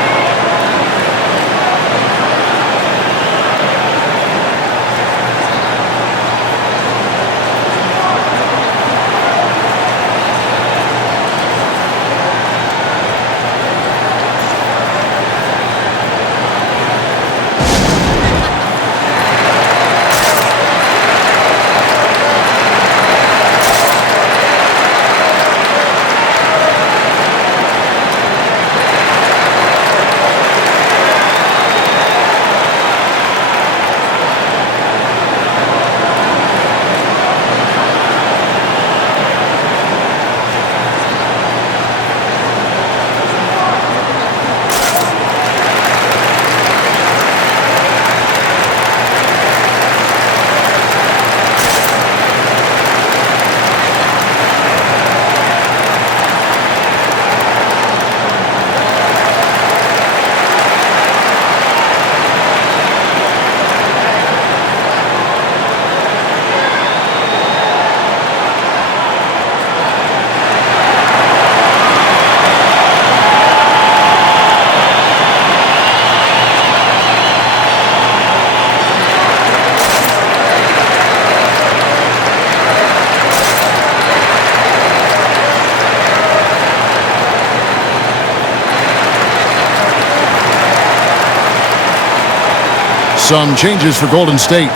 Some changes for Golden State.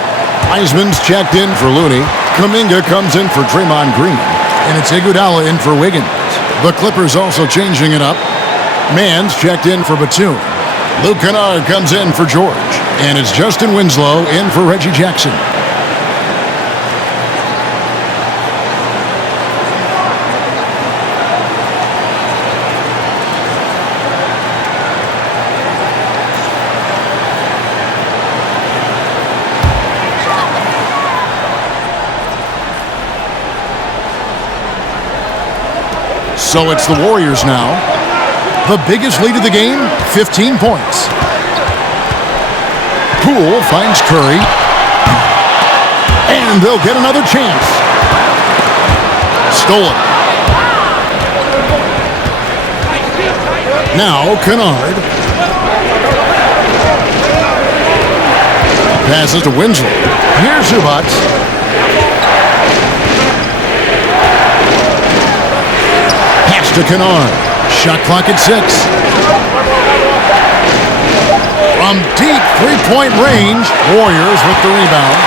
Wiseman's checked in for Looney. Kuminga comes in for Draymond Green. And it's Iguodala in for Wiggins. The Clippers also changing it up. Mann's checked in for Batum. Luke Kennard comes in for George. And it's Justin Winslow in for Reggie Jackson. So it's the Warriors now. The biggest lead of the game, 15 points. Poole finds Curry. And they'll get another chance. Stolen. Now Kennard. Passes to Winslow. Here's Zubac. To Kennard. Shot clock at 6. From deep three-point range, Warriors with the rebound.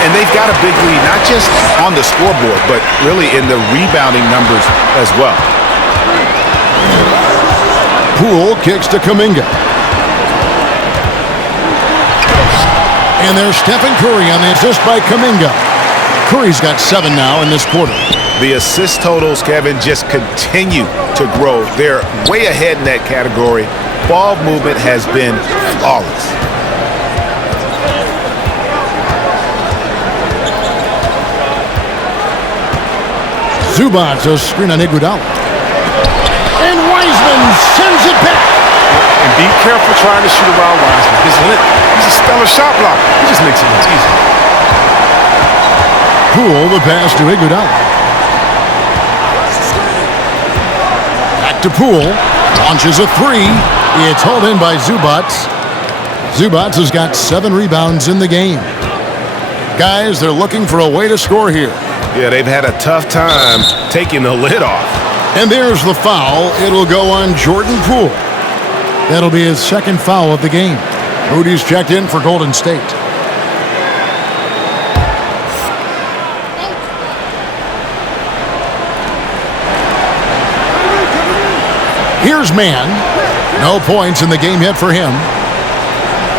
And they've got a big lead, not just on the scoreboard, but really in the rebounding numbers as well. Poole kicks to Kuminga. And there's Stephen Curry on the assist by Kuminga. Curry's got 7 now in this quarter. The assist totals, Kevin, just continue to grow. They're way ahead in that category. Ball movement has been flawless. Zubac, a screen on Iguodala. And Wiseman sends it back. And be careful trying to shoot around Wiseman. He's a stellar shot blocker. He just makes it look easy. Poole, the pass to Iguodala. To Poole, launches a 3. It's hauled in by Zubac. Zubac has got 7 rebounds in the game. Guys, they're looking for a way to score here. Yeah, they've had a tough time taking the lid off. And there's the foul. It'll go on Jordan Poole. That'll be his second foul of the game. Moody's checked in for Golden State. Here's Mann. No points in the game yet for him.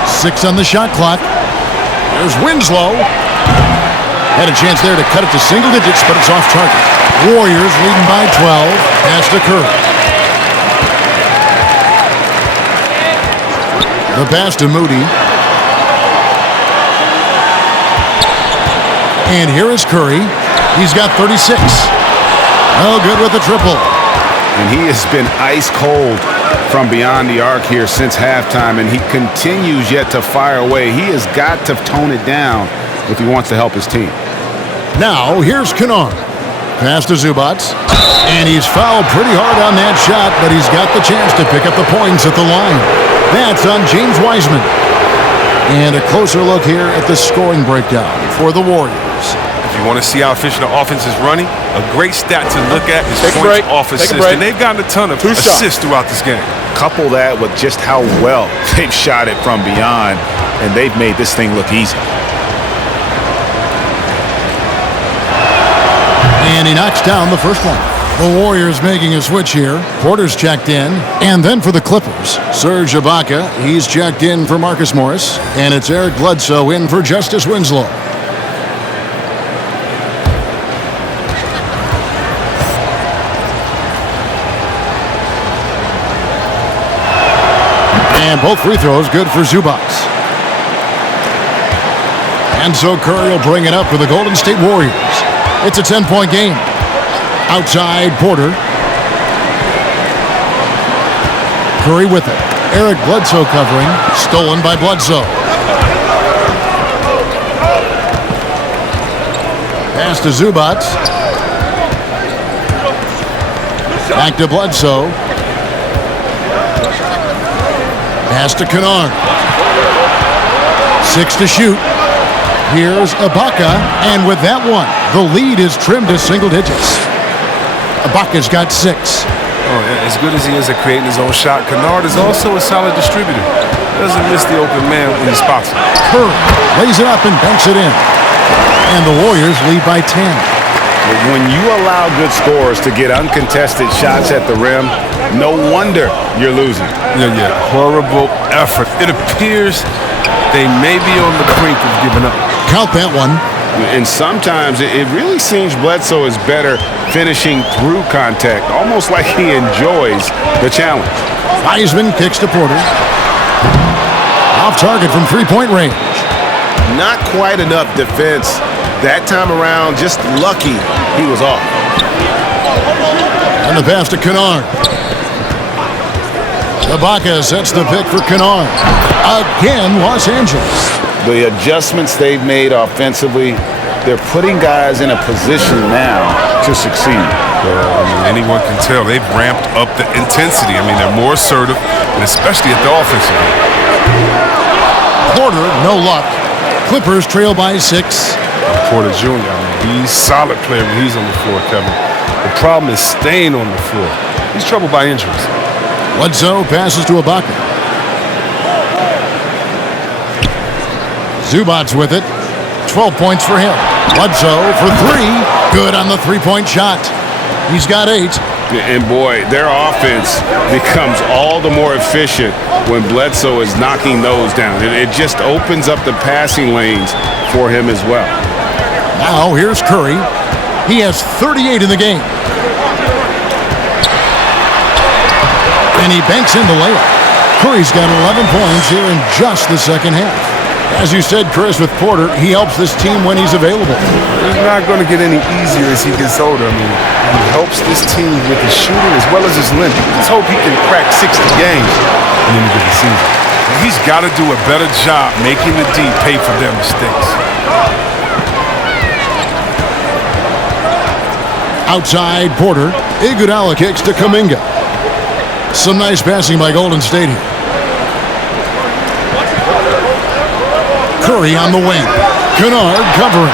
6 on the shot clock. There's Winslow. Had a chance there to cut it to single digits, but it's off target. Warriors leading by 12. Pass to Curry. The pass to Moody. And here is Curry. He's got 36. Oh, good with the triple. And he has been ice cold from beyond the arc here since halftime, and he continues yet to fire away. He has got to tone it down if he wants to help his team. Now, here's Kennard. Pass to Zubac. And he's fouled pretty hard on that shot, but he's got the chance to pick up the points at the line. That's on James Wiseman. And a closer look here at the scoring breakdown for the Warriors. If you want to see how efficient the offense is running, a great stat to look at is points off assists. And they've gotten a ton of assists throughout this game. Couple that with just how well they've shot it from beyond, and they've made this thing look easy. And he knocks down the first one. The Warriors making a switch here. Porter's checked in. And then for the Clippers, Serge Ibaka. He's checked in for Marcus Morris. And it's Eric Bledsoe in for Justice Winslow. And both free throws good for Zubac. And so Curry will bring it up for the Golden State Warriors. It's a 10-point game. Outside Porter. Curry with it. Eric Bledsoe covering. Stolen by Bledsoe. Pass to Zubac. Back to Bledsoe. Pass to Kennard. 6 to shoot. Here's Ibaka, and with that one, the lead is trimmed to single digits. Ibaka's got 6. Oh, as good as he is at creating his own shot, Kennard is also a solid distributor. Doesn't miss the open man when he spots him. Curry lays it up and banks it in. And the Warriors lead by 10. When you allow good scorers to get uncontested shots at the rim, no wonder you're losing. Yeah. Horrible effort. It appears they may be on the brink of giving up. Count that one. And sometimes it really seems Bledsoe is better finishing through contact, almost like he enjoys the challenge. Wiseman kicks to Porter. Off target from three-point range. Not quite enough defense that time around. Just lucky he was off. And the pass to Kennard. Ibaka sets the pick for Kennard. Again, Los Angeles. The adjustments they've made offensively, they're putting guys in a position now to succeed. Anyone can tell they've ramped up the intensity. They're more assertive, and especially at the offensive end. Porter, no luck. Clippers trail by 6. Porter Jr., he's a solid player when he's on the floor, Kevin. The problem is staying on the floor. He's troubled by injuries. Bledsoe passes to Ibaka. Zubac's with it. 12 points for him. Bledsoe for 3. Good on the three-point shot. He's got 8. And boy, their offense becomes all the more efficient when Bledsoe is knocking those down. It just opens up the passing lanes for him as well. Now here's Curry. He has 38 in the game. And he banks in the layup. Curry's got 11 points here in just the second half. As you said, Chris, with Porter, he helps this team when he's available. He's not going to get any easier as he gets older. He helps this team with his shooting as well as his length. Let's hope he can crack 60 games in any given season. He's got to do a better job making the D pay for their mistakes. Outside, Porter. Iguodala kicks to Kuminga. Some nice passing by Golden State here. Curry on the wing. Kennard covering.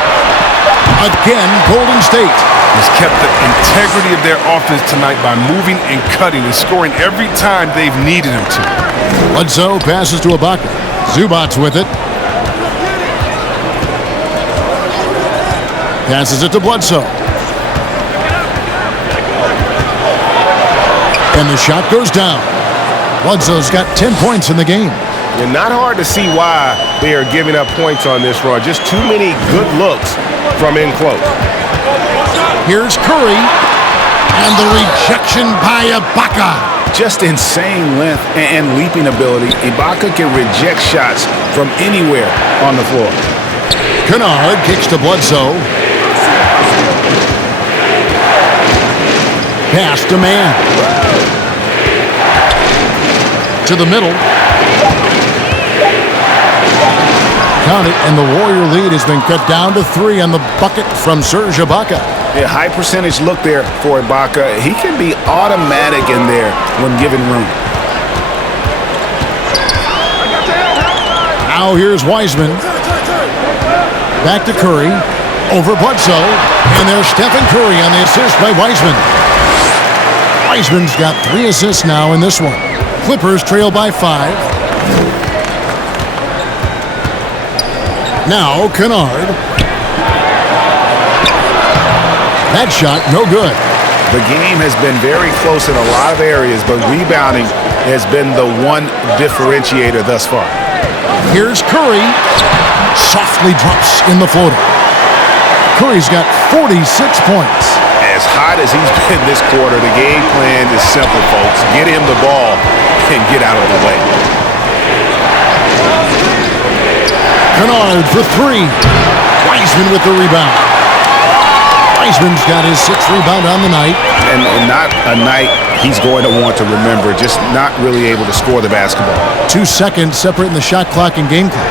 Again, Golden State. He's kept the integrity of their offense tonight by moving and cutting and scoring every time they've needed him to. Bledsoe passes to Ibaka. Zubac's with it. Passes it to Bledsoe. And the shot goes down. Bledsoe's got 10 points in the game. And not hard to see why they are giving up points on this run. Just too many good looks from in close. Here's Curry. And the rejection by Ibaka. Just insane length and leaping ability. Ibaka can reject shots from anywhere on the floor. Kennard kicks to Bledsoe. Pass to man. To the middle. Count it, and the Warrior lead has been cut down to 3 on the bucket from Serge Ibaka. A high percentage look there for Ibaka. He can be automatic in there when given room. Now here's Wiseman. Back to Curry. Over Bledsoe. And there's Stephen Curry on the assist by Wiseman. Wiseman's got 3 assists now in this one. Clippers trail by 5. Now Kennard. That shot, no good. The game has been very close in a lot of areas, but rebounding has been the one differentiator thus far. Here's Curry. Softly drops in the floater. Curry's got 46 points. As hot as he's been this quarter, the game plan is simple, folks. Get him the ball and get out of the way. Kennard for 3. Wiseman with the rebound. Wiseman's got his 6th rebound on the night. And not a night he's going to want to remember, just not really able to score the basketball. 2 seconds separating the shot clock and game clock.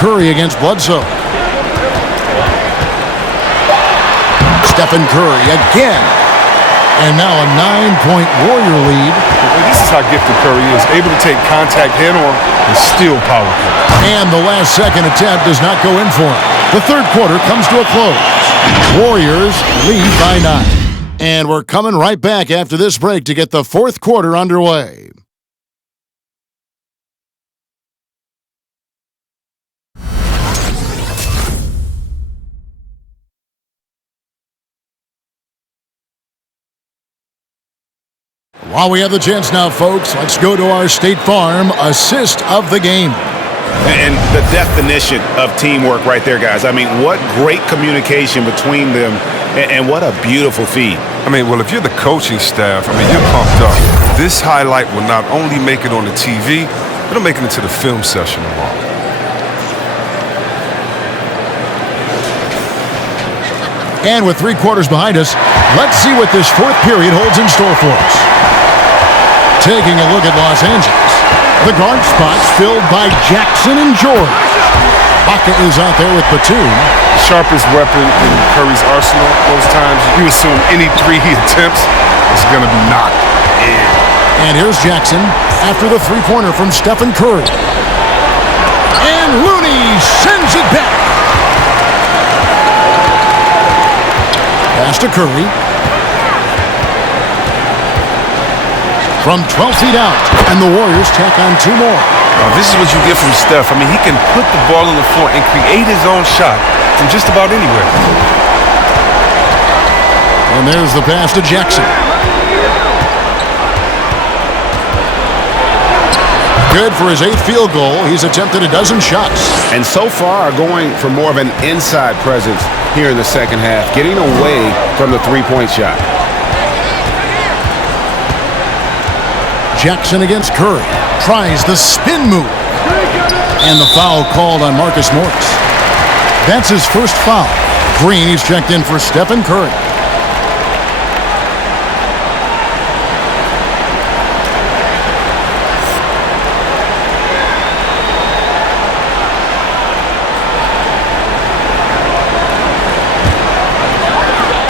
Curry against Bledsoe. Stephen Curry again. And now a 9-point Warrior lead. This is how gifted Curry is, able to take contact head-on and still power play. And the last second attempt does not go in for him. The third quarter comes to a close. Warriors lead by 9. And we're coming right back after this break to get the fourth quarter underway. While we have the chance now, folks, let's go to our State Farm assist of the game. And the definition of teamwork right there, guys. I mean, what great communication between them, and what a beautiful feed. I mean, well, if you're the coaching staff, I mean, you're pumped up. This highlight will not only make it on the TV, it'll make it into the film session tomorrow. And with 3 quarters behind us, let's see what this fourth period holds in store for us. Taking a look at Los Angeles, the guard spots filled by Jackson and George. Baca is out there with Batum. Sharpest weapon in Curry's arsenal. Those times you assume any three he attempts is going to be knocked in. And here's Jackson after the three-pointer from Stephen Curry. And Looney sends it back. Pass to Curry. From 12 feet out, and the Warriors tack on 2 more. This is what you get from Steph. I mean, he can put the ball on the floor and create his own shot from just about anywhere. And there's the pass to Jackson. Good for his 8th field goal. He's attempted a dozen shots. And so far going for more of an inside presence here in the second half, getting away from the three-point shot. Jackson against Curry. Tries the spin move. And the foul called on Marcus Morris. That's his first foul. Green, he's checked in for Stephen Curry.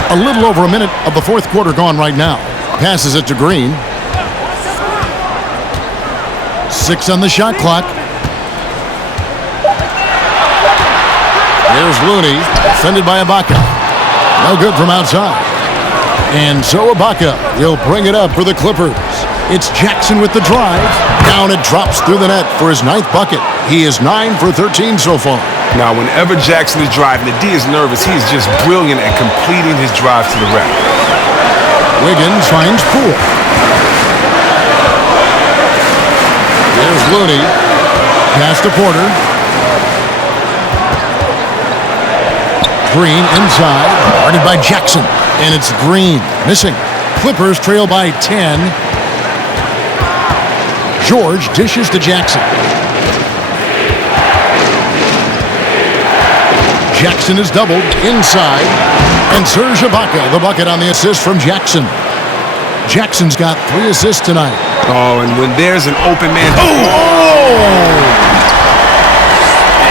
A little over a minute of the fourth quarter gone right now. Passes it to Green. 6 on the shot clock. Here's Looney, defended by Ibaka. No good from outside. And so Ibaka will bring it up for the Clippers. It's Jackson with the drive. Down it drops through the net for his 9th bucket. He is 9 for 13 so far. Now, whenever Jackson is driving, the D is nervous. He is just brilliant at completing his drive to the rack. Wiggins finds Poole. There's Looney. Pass to Porter. Green inside. Guarded by Jackson. And it's Green. Missing. Clippers trail by 10. George dishes to Jackson. Jackson is doubled inside. And Serge Ibaka, the bucket on the assist from Jackson. Jackson's got 3 assists tonight. Oh, and when there's an open man.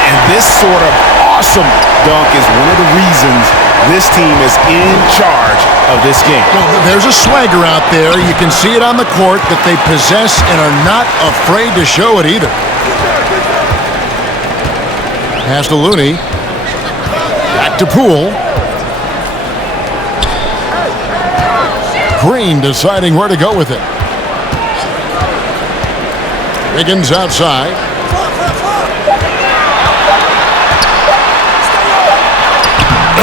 And this sort of awesome dunk is one of the reasons this team is in charge of this game. Well, there's a swagger out there. You can see it on the court that they possess and are not afraid to show it either. Pass to Looney. Back to Poole. Green deciding where to go with it. Wiggins outside.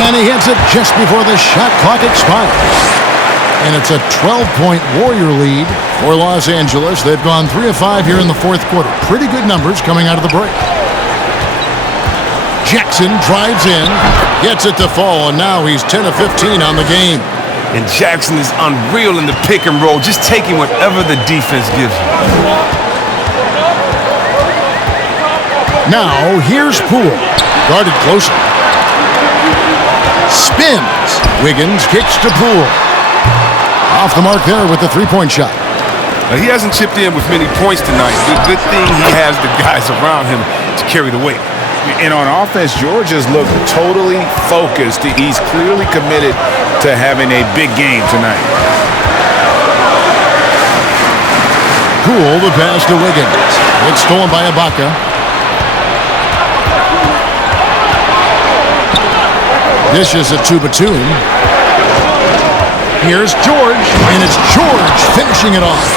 And he hits it just before the shot clock expires. And it's a 12-point Warrior lead for Los Angeles. They've gone 3 of 5 here in the fourth quarter. Pretty good numbers coming out of the break. Jackson drives in, gets it to fall, and now he's 10 of 15 on the game. And Jackson is unreal in the pick and roll, just taking whatever the defense gives him. Now, here's Poole. Guarded closely. Spins. Wiggins kicks to Poole. Off the mark there with the three-point shot. Now, he hasn't chipped in with many points tonight. Good thing he has the guys around him to carry the weight. And on offense, George has looked totally focused. He's clearly committed to having a big game tonight. Poole, the pass to Wiggins. It's stolen by Ibaka. Dishes it to Batum. Here's George, and it's George finishing it off.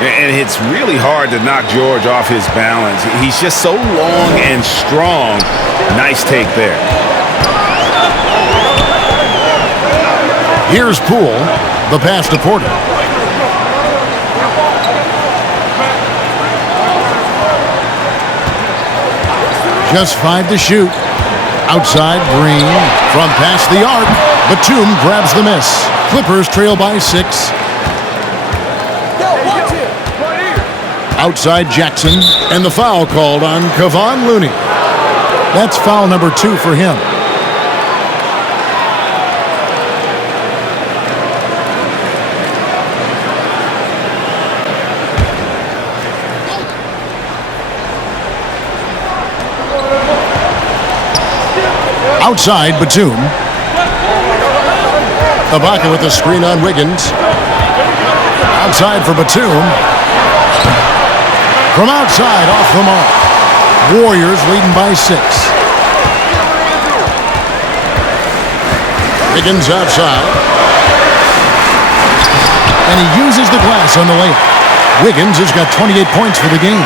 And it's really hard to knock George off his balance. He's just so long and strong. Nice take there. Here's Poole. The pass to Porter. Just 5 to shoot. Outside, Green. From past the arc. Batum grabs the miss. Clippers trail by 6. Outside Jackson. And the foul called on Kevon Looney. That's foul number 2 for him. Outside, Batum. Ibaka with the screen on Wiggins. Outside for Batum. From outside, off the mark. Warriors leading by 6. Wiggins outside. And he uses the glass on the layup. Wiggins has got 28 points for the game.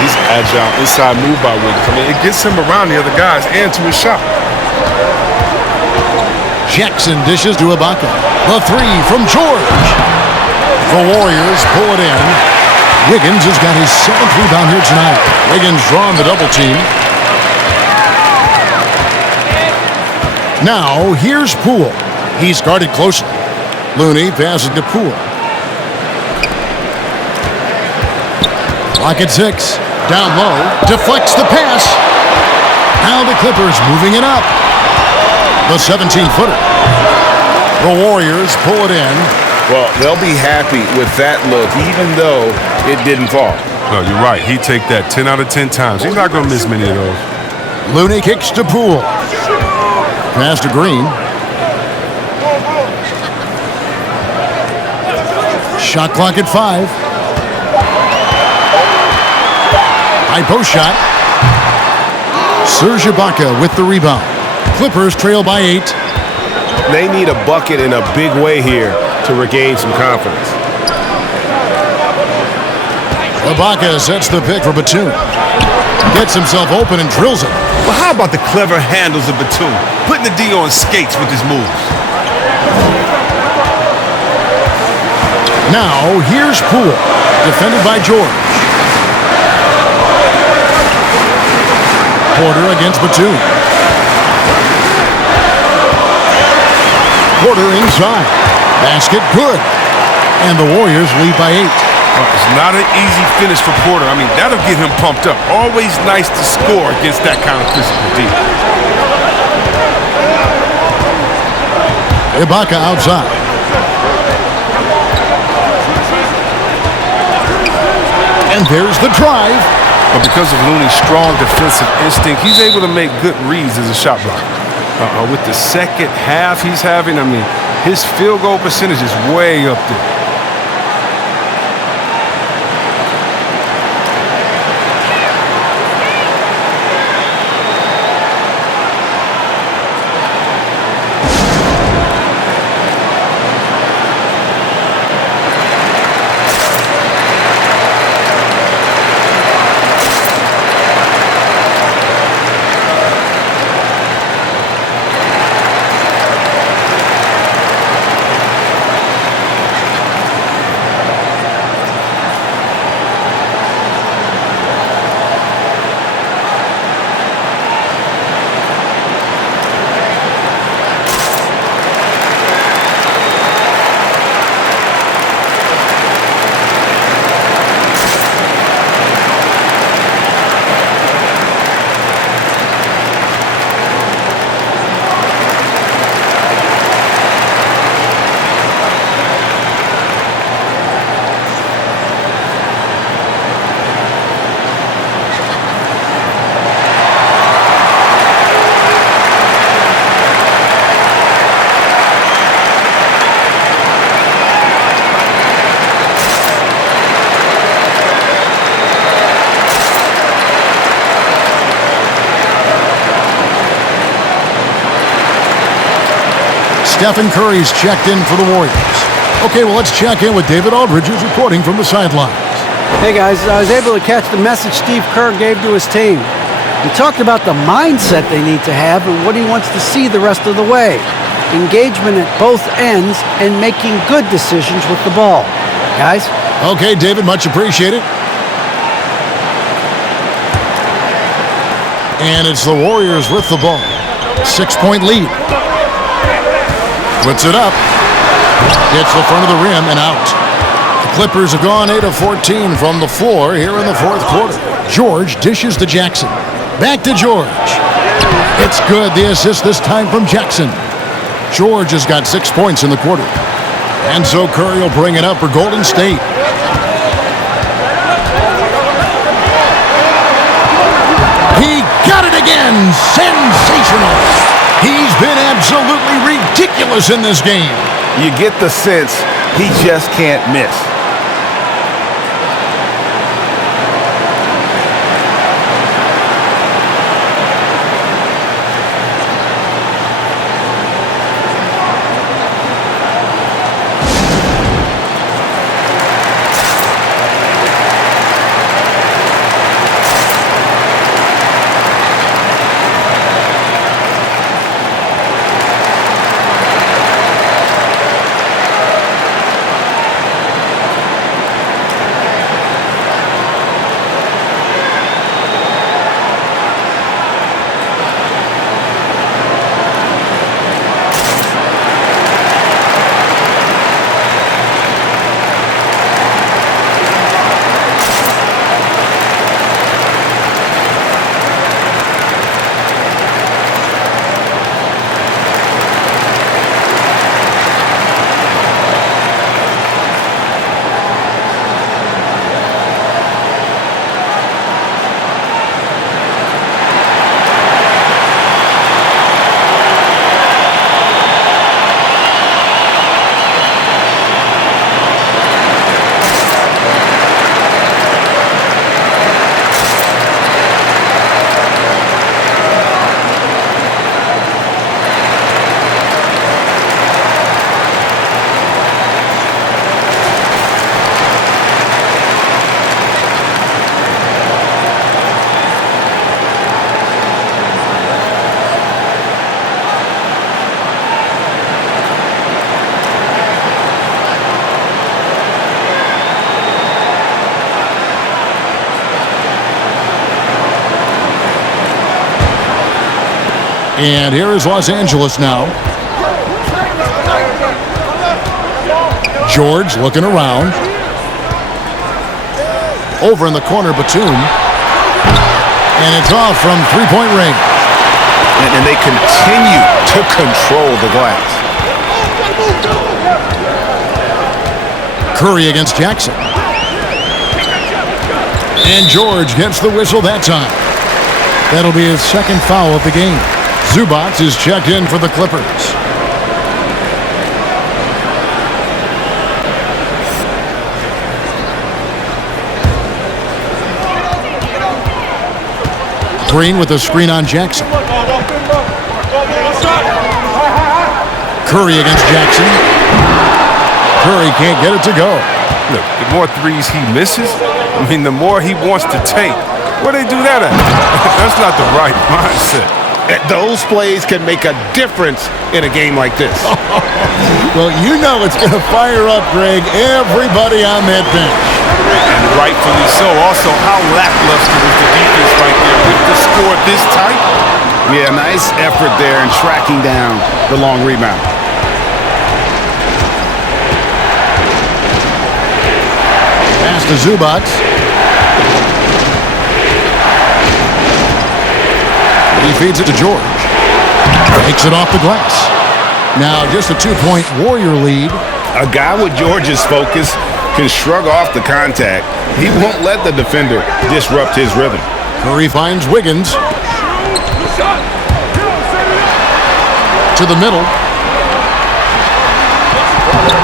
He's agile, inside move by Wiggins. I mean, it gets him around the other guys and to his shot. Jackson dishes to Ibaka. The 3 from George. The Warriors pull it in. Wiggins has got his 7th rebound here tonight. Wiggins drawing the double team. Now, here's Poole. He's guarded closely. Looney passes to Poole. Clock at 6. Down low. Deflects the pass. Now the Clippers moving it up. The 17-footer. The Warriors pull it in. Well, they'll be happy with that look, even though it didn't fall. No, you're right. He'd take that 10 out of 10 times. He's not going to miss many of those. Looney kicks to Poole. Pass to Green. Shot clock at 5. High post shot. Serge Ibaka with the rebound. Clippers trail by 8. They need a bucket in a big way here to regain some confidence. Ibaka sets the pick for Batum. Gets himself open and drills it. Well, how about the clever handles of Batum? Putting the D on skates with his moves. Now, here's Poole. Defended by George. Porter against Batum. Porter inside. Basket good. And the Warriors lead by 8. It's not an easy finish for Porter. I mean, that'll get him pumped up. Always nice to score against that kind of physical defense. Ibaka outside. And there's the drive. But because of Looney's strong defensive instinct, he's able to make good reads as a shot blocker. With the second half he's having, I mean, his field goal percentage is way up there. Stephen Curry's checked in for the Warriors. Okay, well, let's check in with David Aldridge, who's reporting from the sidelines. Hey guys, I was able to catch the message Steve Kerr gave to his team. He talked about the mindset they need to have and what he wants to see the rest of the way. Engagement at both ends and making good decisions with the ball. Guys? Okay, David, much appreciated. And it's the Warriors with the ball. 6-point lead. Puts it up. Hits the front of the rim and out. The Clippers have gone 8 of 14 from the floor here in the fourth quarter. George dishes to Jackson. Back to George. It's good. The assist this time from Jackson. George has got 6 points in the quarter. And so Curry will bring it up for Golden State. He got it again. Sensational. He's been absolutely ridiculous in this game. You get the sense he just can't miss. And here is Los Angeles now. George looking around. Over in the corner, Batum. And it's off from three-point range. And they continue to control the glass. Curry against Jackson. And George gets the whistle that time. That'll be his second foul of the game. Zubac is checked in for the Clippers. Green with a screen on Jackson. Curry against Jackson. Curry can't get it to go. Look, the more threes he misses, the more he wants to take. Where they do that at? That's not the right mindset. Those plays can make a difference in a game like this. Well, you know it's going to fire up, Greg, everybody on that bench. And rightfully so. Also, how lackluster was the defense right there with the score this tight? Yeah, nice effort there in tracking down the long rebound. Pass to Zubac. He feeds it to George. Takes it off the glass. Now just a 2-point Warrior lead. A guy with George's focus can shrug off the contact. He won't let the defender disrupt his rhythm. Curry finds Wiggins. To the middle.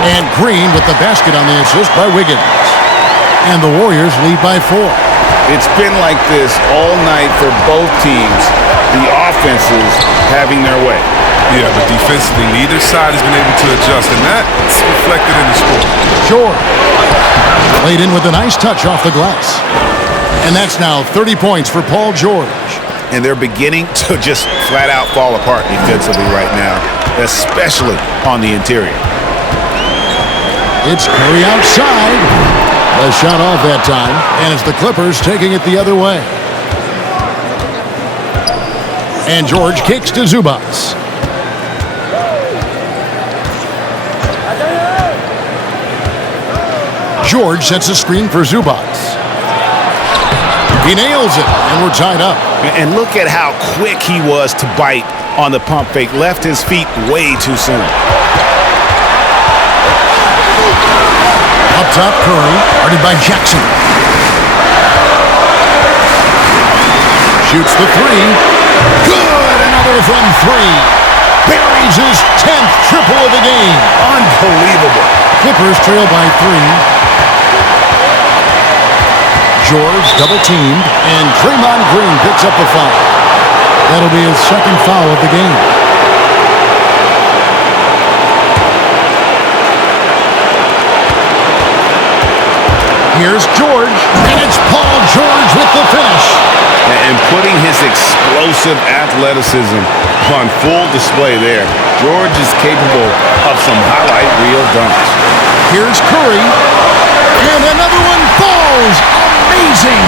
And Green with the basket on the assist by Wiggins. And the Warriors lead by 4. It's been like this all night for both teams. The offenses having their way. Yeah, but defensively, neither side has been able to adjust, and that's reflected in the score. George laid in with a nice touch off the glass. And that's now 30 points for Paul George. And they're beginning to just flat out fall apart defensively right now, especially on the interior. It's Curry outside. The shot off that time, and it's the Clippers taking it the other way. And George kicks to Zubats. George sets a screen for Zubats. He nails it, and we're tied up. And look at how quick he was to bite on the pump fake. Left his feet way too soon. Up top, Curry, guarded by Jackson. Shoots the three. Good! Another from three. Buries his 10th triple of the game. Unbelievable. Clippers trail by 3. George double-teamed, and Draymond Green picks up the foul. That'll be his second foul of the game. Here's George, and it's Paul George with the finish. And putting his explosive athleticism on full display there. George is capable of some highlight reel dunks. Here's Curry, and another one falls. Amazing!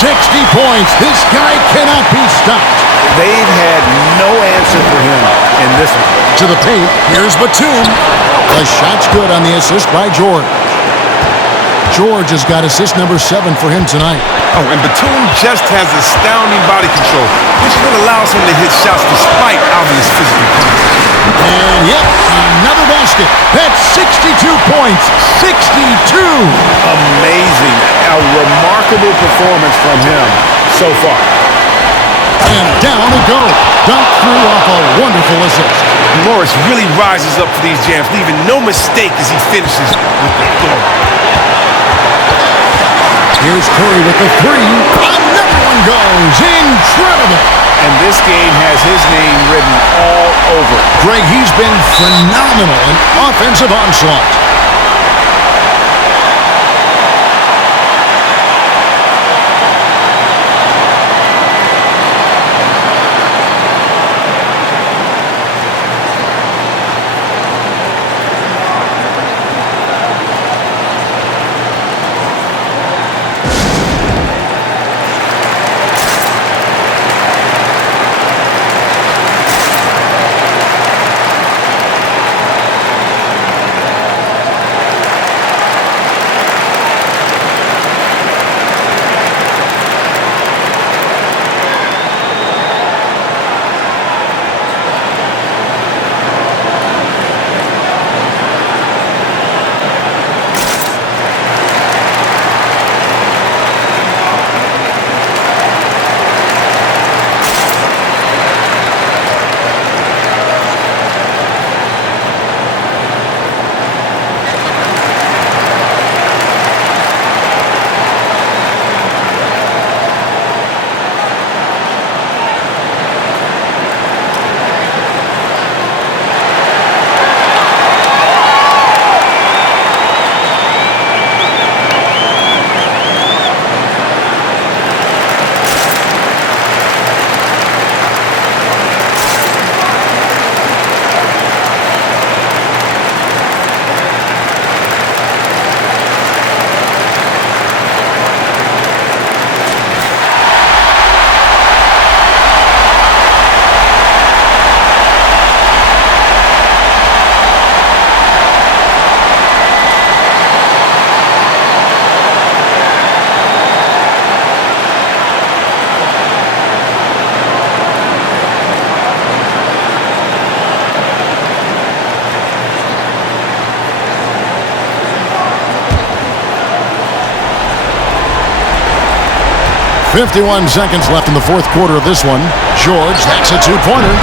60 points. This guy cannot be stopped. They've had no answer for him in this one. To the paint, here's Batum. The shot's good on the assist by George. George has got assist number 7 for him tonight. Oh, and Batum just has astounding body control, which is what allows him to hit shots despite obvious physical contact. And yep, another basket. That's 62 points. 62! Amazing. A remarkable performance from him so far. And down it goes. Dunked through off a wonderful assist. Morris really rises up for these jams, leaving no mistake as he finishes with the goal. Here's Curry with the three. Another one goes. Incredible. And this game has his name written all over. Greg, he's been phenomenal in offensive onslaught. .51 seconds left in the fourth quarter of this one. George, that's a two-pointer.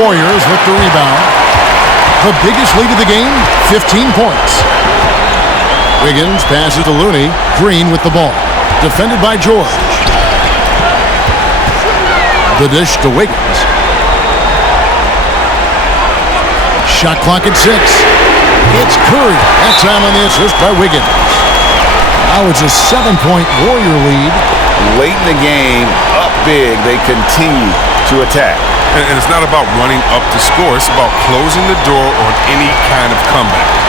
Warriors with the rebound. The biggest lead of the game, 15 points. Wiggins passes to Looney. Green with the ball. Defended by George. The dish to Wiggins. Shot clock at 6. It's Curry. That time on the assist by Wiggins. Now it's a 7-point Warrior lead. Late in the game, up big, they continue to attack. And it's not about running up to score. It's about closing the door on any kind of comeback.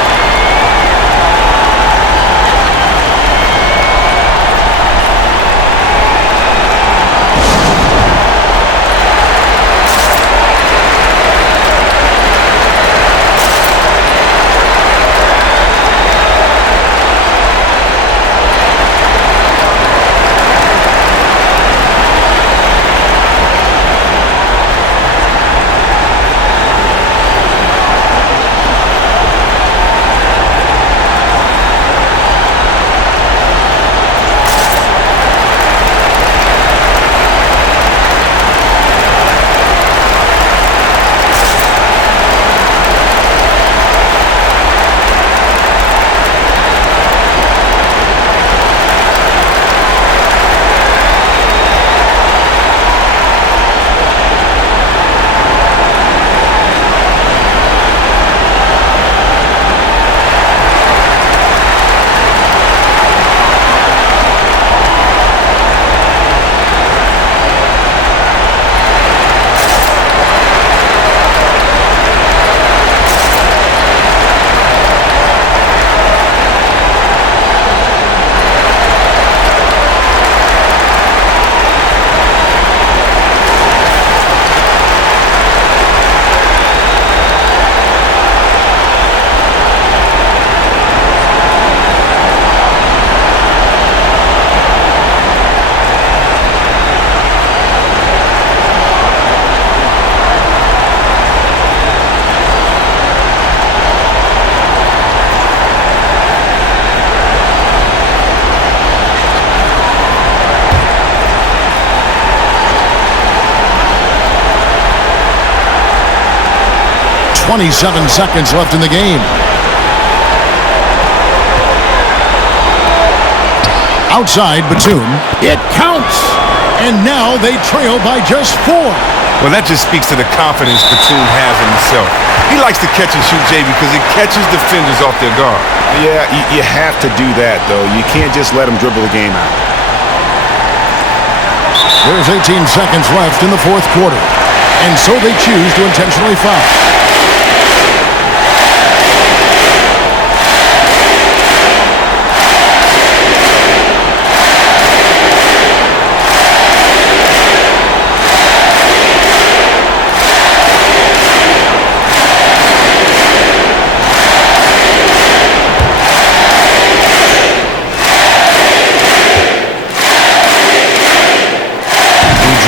.27 seconds left in the game. Outside Batum. It counts! And now they trail by just 4. Well, that just speaks to the confidence Batum has in himself. He likes to catch and shoot, Jay, because it catches defenders off their guard. Yeah, you have to do that, though. You can't just let him dribble the game out. There's 18 seconds left in the fourth quarter. And so they choose to intentionally foul.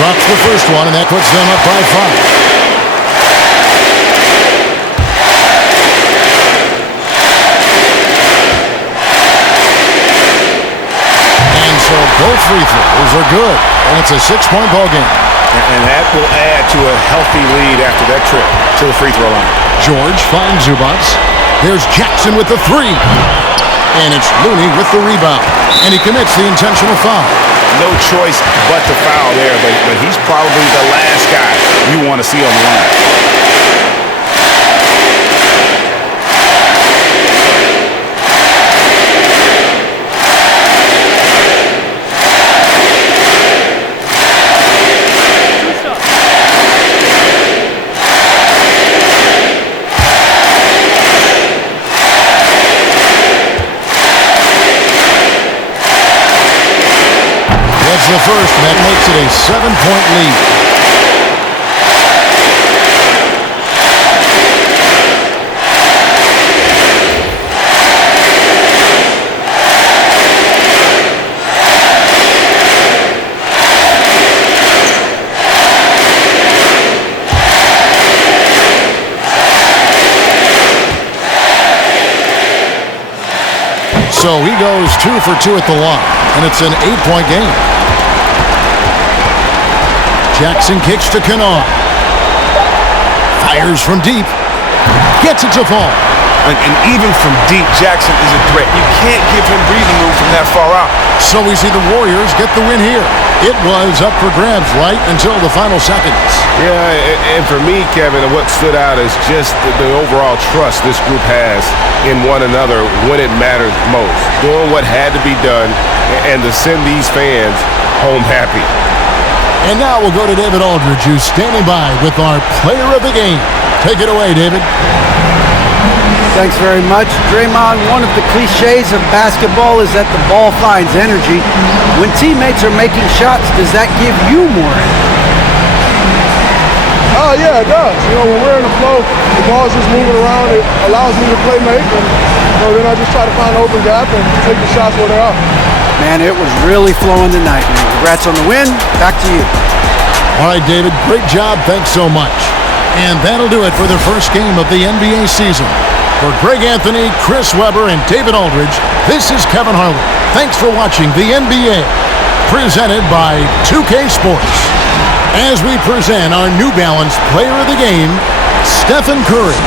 Drops the first one, and that puts them up by 5. And so both free throws are good, and it's a 6-point ball game. And that will add to a healthy lead after that trip to the free throw line. George finds Zubac. There's Jackson with the 3. And it's Looney with the rebound. And he commits the intentional foul. No choice but to foul there, but he's probably the last guy you want to see on the line. The first, and that makes it a 7-point lead. So he goes 2 for 2 at the line, and it's an 8-point game. Jackson kicks to Kennard. Fires from deep. Gets it to fall. And even from deep, Jackson is a threat. You can't give him breathing room from that far out. So we see the Warriors get the win here. It was up for grabs right until the final seconds. Yeah, and for me, Kevin, what stood out is just the overall trust this group has in one another when it matters most. Doing what had to be done and to send these fans home happy. And now we'll go to David Aldridge, who's standing by with our player of the game. Take it away, David. Thanks very much. Draymond, one of the cliches of basketball is that the ball finds energy. When teammates are making shots, does that give you more energy? Oh, yeah, it does. When we're in the flow, the ball's just moving around. It allows me to play make. And then I just try to find an open gap and take the shots where they are. Man, it was really flowing tonight. Congrats on the win. Back to you. All right, David, great job. Thanks so much. And that'll do it for the first game of the NBA season. For Greg Anthony, Chris Webber, and David Aldridge, this is Kevin Harlan. Thanks for watching the NBA, presented by 2K Sports. As we present our New Balance Player of the Game, Stephen Curry.